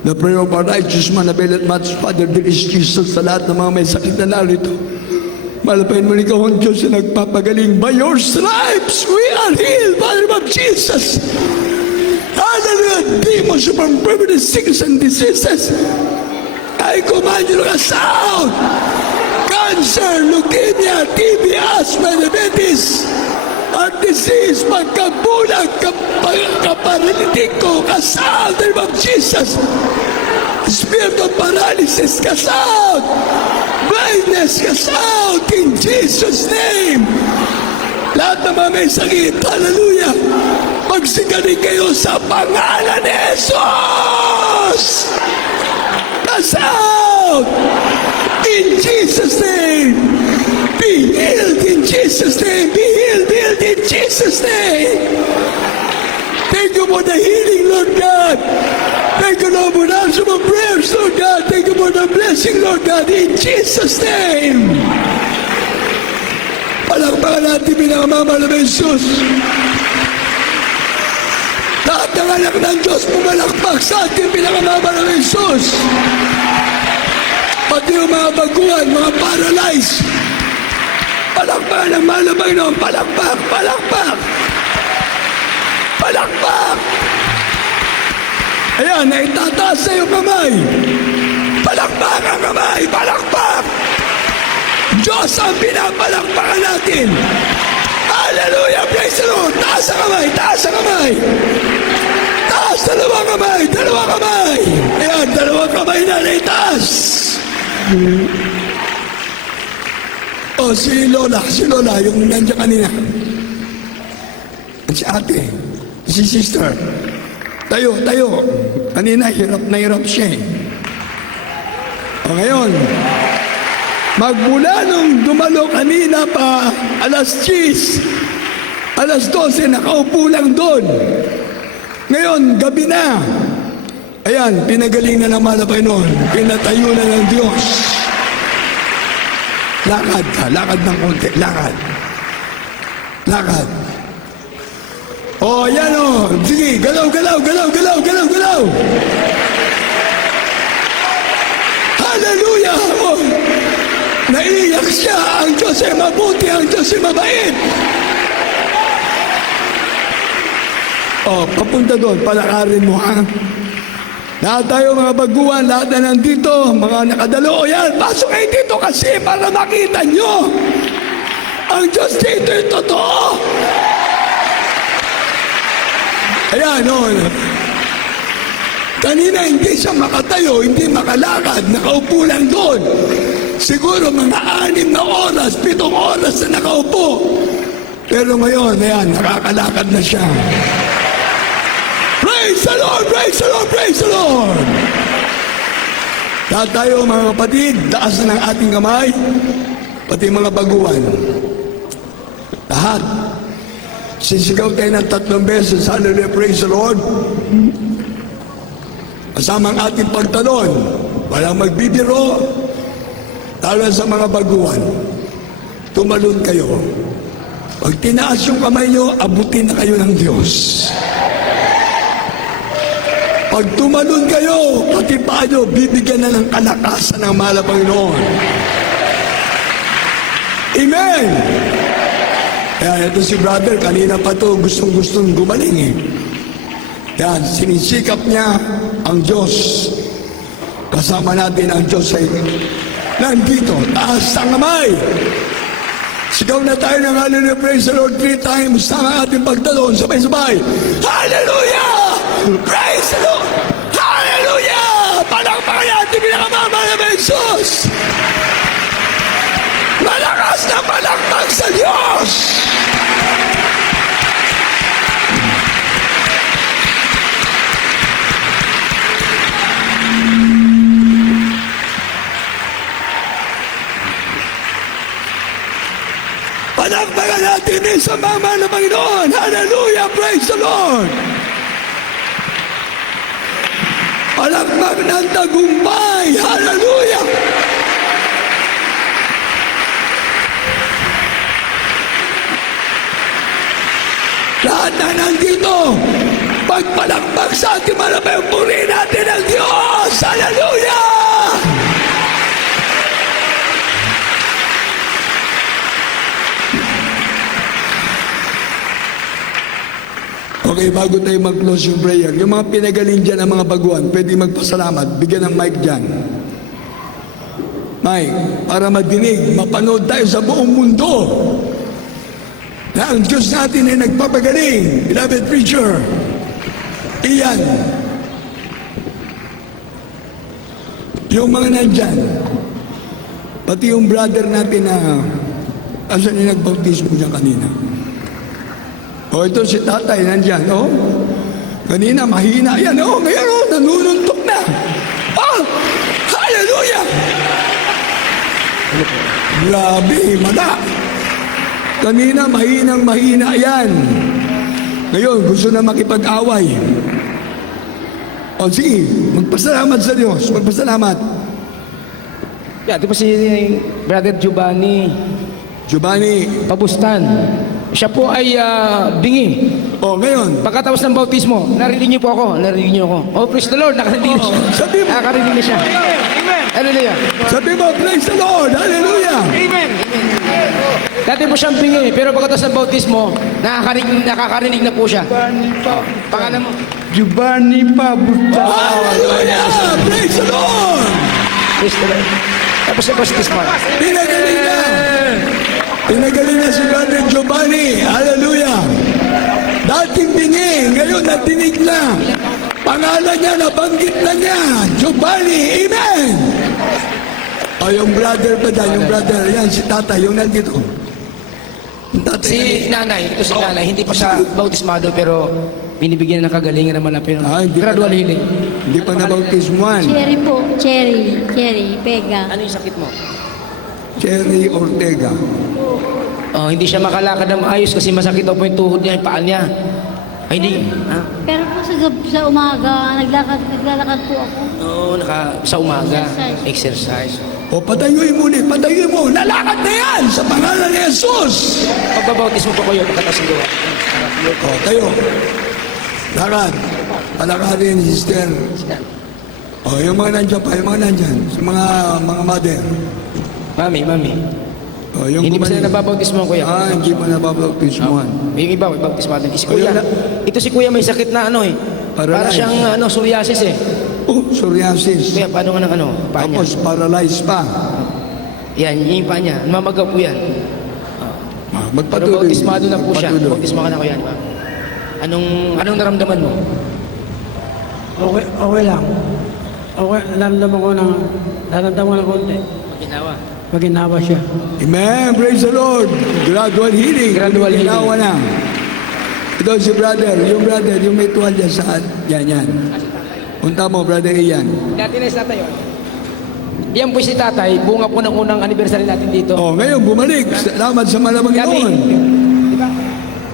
The prayer of our righteous man availeth much. Father, there is Jesus sa lahat ng mga may sakit na narito. Malapain mo ikaw ang Diyos na nagpapagaling. By your stripes, we are healed, Father of Jesus. Hallelujah. Demons from permanent sickness and diseases, I command you to cast out. Cancer, leukemia, TB, asthma, diabetes, heart disease, pagkabulag, kaparalitiko, cast out in the name of Jesus. Spirit of paralysis, cast out. Blindness, cast out in Jesus' name. Lahat ng mga may sakit, hallelujah, magsigaling kayo sa pangalan ni Jesus. Cast out in Jesus' name. Be healed in Jesus' name. Be healed in Jesus' name. Thank you for the healing, Lord God. Thank you, Lord, for the answer of prayers, Lord God. Thank you for the blessing, Lord God, in Jesus' name. Palakpakan natin pinakamamahal na Jesus. Lahat ng anak ng Diyos pumalakpak sa ating pinakamamahal na Jesus. Pati yung mga baguhan, mga paralyzed. Palakpakan ng mahal na Panginoon. Palakpak, palakpak. Palakpak. Ayan, naitataas sa iyong kamay. Palakpak ang kamay. Palakpak. Diyos ang pinapalakpakan natin. Hallelujah, praise the Lord. Taas ang kamay, taas ang kamay. Taas, dalawang kamay, dalawang kamay. Ayan, dalawang kamay na naitaas. Oh, si Lola, yung nandiyan kanina. At si ate, si sister. Tayo. Kanina, hirap na hirap siya eh. O ngayon, magmula nung dumalo kanina pa, alas 10, alas 12, nakaupo lang doon. Ngayon, gabi na. Ayan, pinagaling na naman na Panginoon. Pinatayo na ng Diyos. Lakad ka, lakad ng konti, lakad. Lakad. O, yan o. Sige, galaw. Hallelujah! Oh, naiiyak siya. Ang Diyos ay mabuti, ang Diyos ay mabait. Oh, papunta doon, palakarin mo ha. Lahat tayo mga baguhan, lahat na nandito, mga nakadalo, o yan, pasok kayo dito kasi para makita nyo. Ang Diyos dito ay totoo. Ayan, no. Kanina hindi siya makatayo, hindi makalakad, nakaupo lang doon. Siguro mga 6 na oras, 7 oras na nakaupo. Pero ngayon, ayan, nakakalakad na siya. Praise the Lord, praise the Lord, praise the Lord. Lahat tayo mga kapatid, taas na ng ating kamay, pati mga baguhan. Lahat. Sisigaw tayo ng 3 beses, hallelujah, praise the Lord. kasama ang ating pagtalon. Walang magbibiro, lalo sa mga baguhan. Tumalon kayo. Pag tinaas yung kamay nyo, abutin na kayo ng Diyos. Pag tumalon kayo, pati paa nyo, bibigyan na ng kalakasan ng mahal na Panginoon. Amen! Kaya ito si brother, kanina pa to gustong gumaling eh. Yan, sinisikap niya ang Diyos. Kasama natin ang Diyos ay nandito, taas ang kamay. Sigaw na tayo ng hallelujah, praise the Lord 3 times. Sama ating pagtalon, sabay-sabay. Hallelujah! Praise the Lord! Hallelujah! Palakpakan natin pinakamamahal na Jesus! Malakas na palakpak sa Diyos! Palakpakan natin din sa mama ng Panginoon. Hallelujah! Praise the Lord! Palakpak ng tagumpay! Hallelujah! Lahat na nandito, pagpalakpak sa ating malapay, purihin natin ang Diyos! Hallelujah! Okay, bago tayo mag-close yung prayer, yung mga pinagaling dyan ng mga baguhan, pwede magpasalamat, bigyan ng mic dyan. Mike, para madinig, mapanood tayo sa buong mundo na ang Diyos natin ay nagpapagaling. Beloved preacher, iyan. Yung mga nandyan, pati yung brother natin na asan yung nagbautismo dyan kanina. O ito si tatay nandyan, o. Kanina mahina yan, o. Ngayon, o, nanununtok na. Ah! Hallelujah! Grabe, mata. Kanina mahina yan. Ngayon, gusto na makipag-away. O sige, magpasalamat sa Diyos. Magpasalamat. Yeah, ito po si Brother Giovanni Pabustan. Siya po ay bingi. O ngayon, Pagkatapos ng bautismo, narinig niyo po ako. Oh, praise the Lord. Nakarinig na siya. sabi mo, Nakarinig na siya. Hallelujah. sabi mo, praise the Lord. Hallelujah. Dati po siyang bingi, pero pagkatapos ng bautismo, nakakarinig na po siya. Pangalan mo? Giovanni Pabustan. Hallelujah. Praise the Lord. Praise the Lord. Tapos na bautismo. Pinagaling na. Pinagaling na si Brother Giovanni. Hallelujah. Dating bingi, ngayon natinig na. Pangalan niya, nabanggit na niya. Giovanni. Amen. O yung brother pa dyan, yung brother, yan si tatay, yung nandito. Yung tatay Si nanay, ito si nanay, hindi pa siya bautismado pero binibigyan ng kagalingan naman na hindi pa gradual na- healing. Hindi pa nabautismuhan. Cherry po. Cherry. Pega. Ano yung sakit mo? Cherry Ortega. Oh, hindi siya makalakad ng maayos kasi masakit daw po yung tuhod niya, yung paa niya. Ay, hindi. Ha? Pero po sa umaga, naglalakad po ako. Oo, sa umaga. Exercise. Exercise. O patayuin mo ulit, patayuin mo. Lalakad na yan sa pangalan ni Jesus. Pagbabautismo po kayo, pagkatapos ng gawa. O tayo. Lakad. Palakadin, sister. O yung mga nandyan pa, yung mga nandyan. Sa mga mother. Mami. O yung Hindi pa bumalik. sila nababautismo, kuya. Hindi pa nababautismuhan. Yung iba, may bautismado. Si O, kuya, yun na. ito si kuya may sakit na ano eh. Para Paralyzed. siyang psoriasis eh. Oh, psoriasis. Kuya, paano nga ng paa niya? Tapos paralyzed pa. Yan, yung paa niya. Namamagaw po yan. Pero Magpatuloy. bautismado na po siya. Magpatuloy. Bautismo ka na kuya, di ba? Anong naramdaman mo? Okay lang. Okay, naramdaman ko ng konti. Maginawa. Maginawa siya. Amen. Praise the Lord. Gradual healing. Gradual healing. Ginawa na. Ito si brother. Yung may tuwalya sa... Yan. Punta mo, brother Ian. Dati na sa tatay yun. Yan po si tatay, bunga po ng unang anniversary natin dito. Oh, ngayon bumalik. Salamat sa malamang Dati, noon. di ba?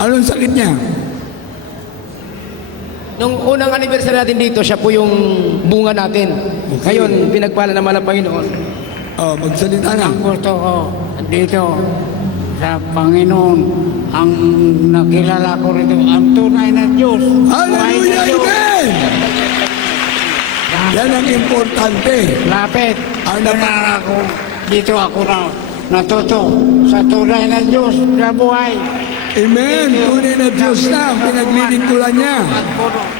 Anong sakit niya? Nung unang anniversary natin dito, siya po yung bunga natin. Ngayon, pinagpala naman ng Panginoon. Magsalita na. Ang gusto ko dito sa Panginoon, ang nakilala ko rito, ang tunay na Diyos. Hallelujah! Amen! Yan ang importante. Lapit. Ang Ang ako, dito ako na natuto sa tunay na Diyos na buhay. Amen! Tunay na Diyos na ang pinaglilingkuran niya. At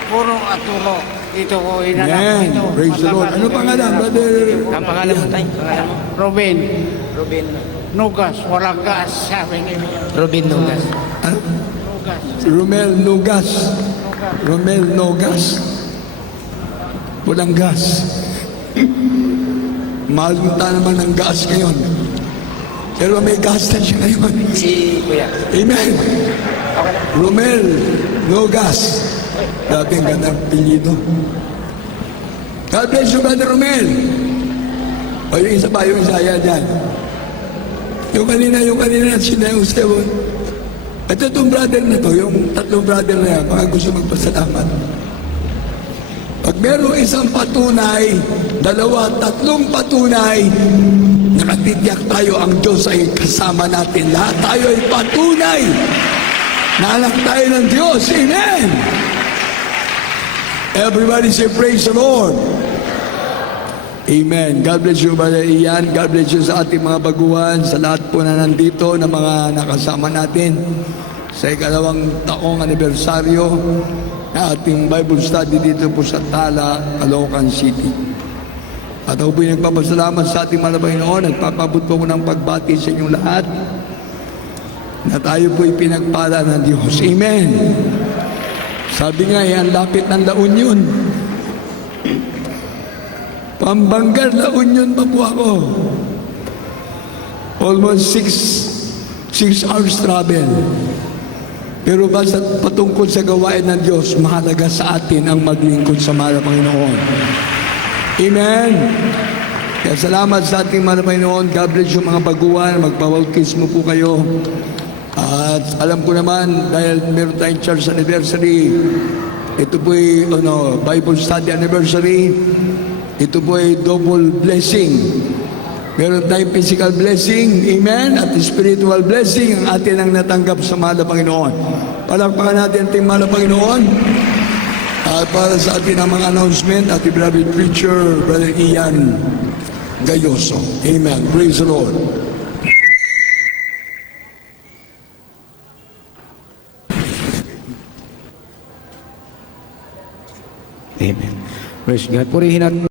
puro at puro. Dito ko inanap Amen! ito. Praise the Lord. Ano pangalan, brother? Ang pangalan mo tayo? Pangalan mo? Robin. Robin. Nugas. Walang gas. Sabi niya. Robin Nugas. Ano? Nugas. Romel Nogas. Romel Nogas. Walang gas. Mahal naman ng gas ngayon. Pero may gas na siya ngayon. Si Kuya. Amen. Romel Nogas. Dati ang ganda ng apelyido. God bless you, Brother Romel. O yung isa pa, yung isa, yan, yan. Yung kanina na sinayong Esteban. Ito itong brother na to, yung tatlong brother na yan, mga gusto magpasalamat. Pag merong isang patunay, dalawa, tatlong patunay, nakatitiyak tayo ang Diyos ay kasama natin. Lahat tayo ay patunay na anak tayo ng Diyos. Amen! Everybody say praise the Lord. Amen. God bless you, Brother Ian. God bless you sa ating mga baguhan, sa lahat po na nandito, na mga nakasama natin sa ikalawang taong anibersaryo na ating Bible study dito po sa Tala, Caloocan City. At ako po yung nagpapasalamat sa ating mga Panginoon. Nagpapabot po ko ng pagbati sa inyong lahat na tayo po ipinagpala ng Diyos. Amen. Sabi nga, yan lapit ng La Union. Pambangar La Union pa po ako. Almost 6 hours travel. Pero basta patungkol sa gawain ng Diyos, mahalaga sa atin ang maglingkod sa mahal na Panginoon. Amen. Kaya salamat sa ating mahal na Panginoon. God bless you mga baguhan. Magpabautismo po kayo. At alam ko naman, dahil meron tayong church anniversary, ito po ay Bible study anniversary, ito po ay double blessing. Meron tayong physical blessing, amen, at spiritual blessing ang atin ang natanggap sa mahal na Panginoon. Palakpakan natin ating mahal na Panginoon. At para sa atin ang mga announcement, ating beloved preacher, Brother Ian Gayoso. Amen. Praise the Lord. Amen. Praise God. Purihin natin.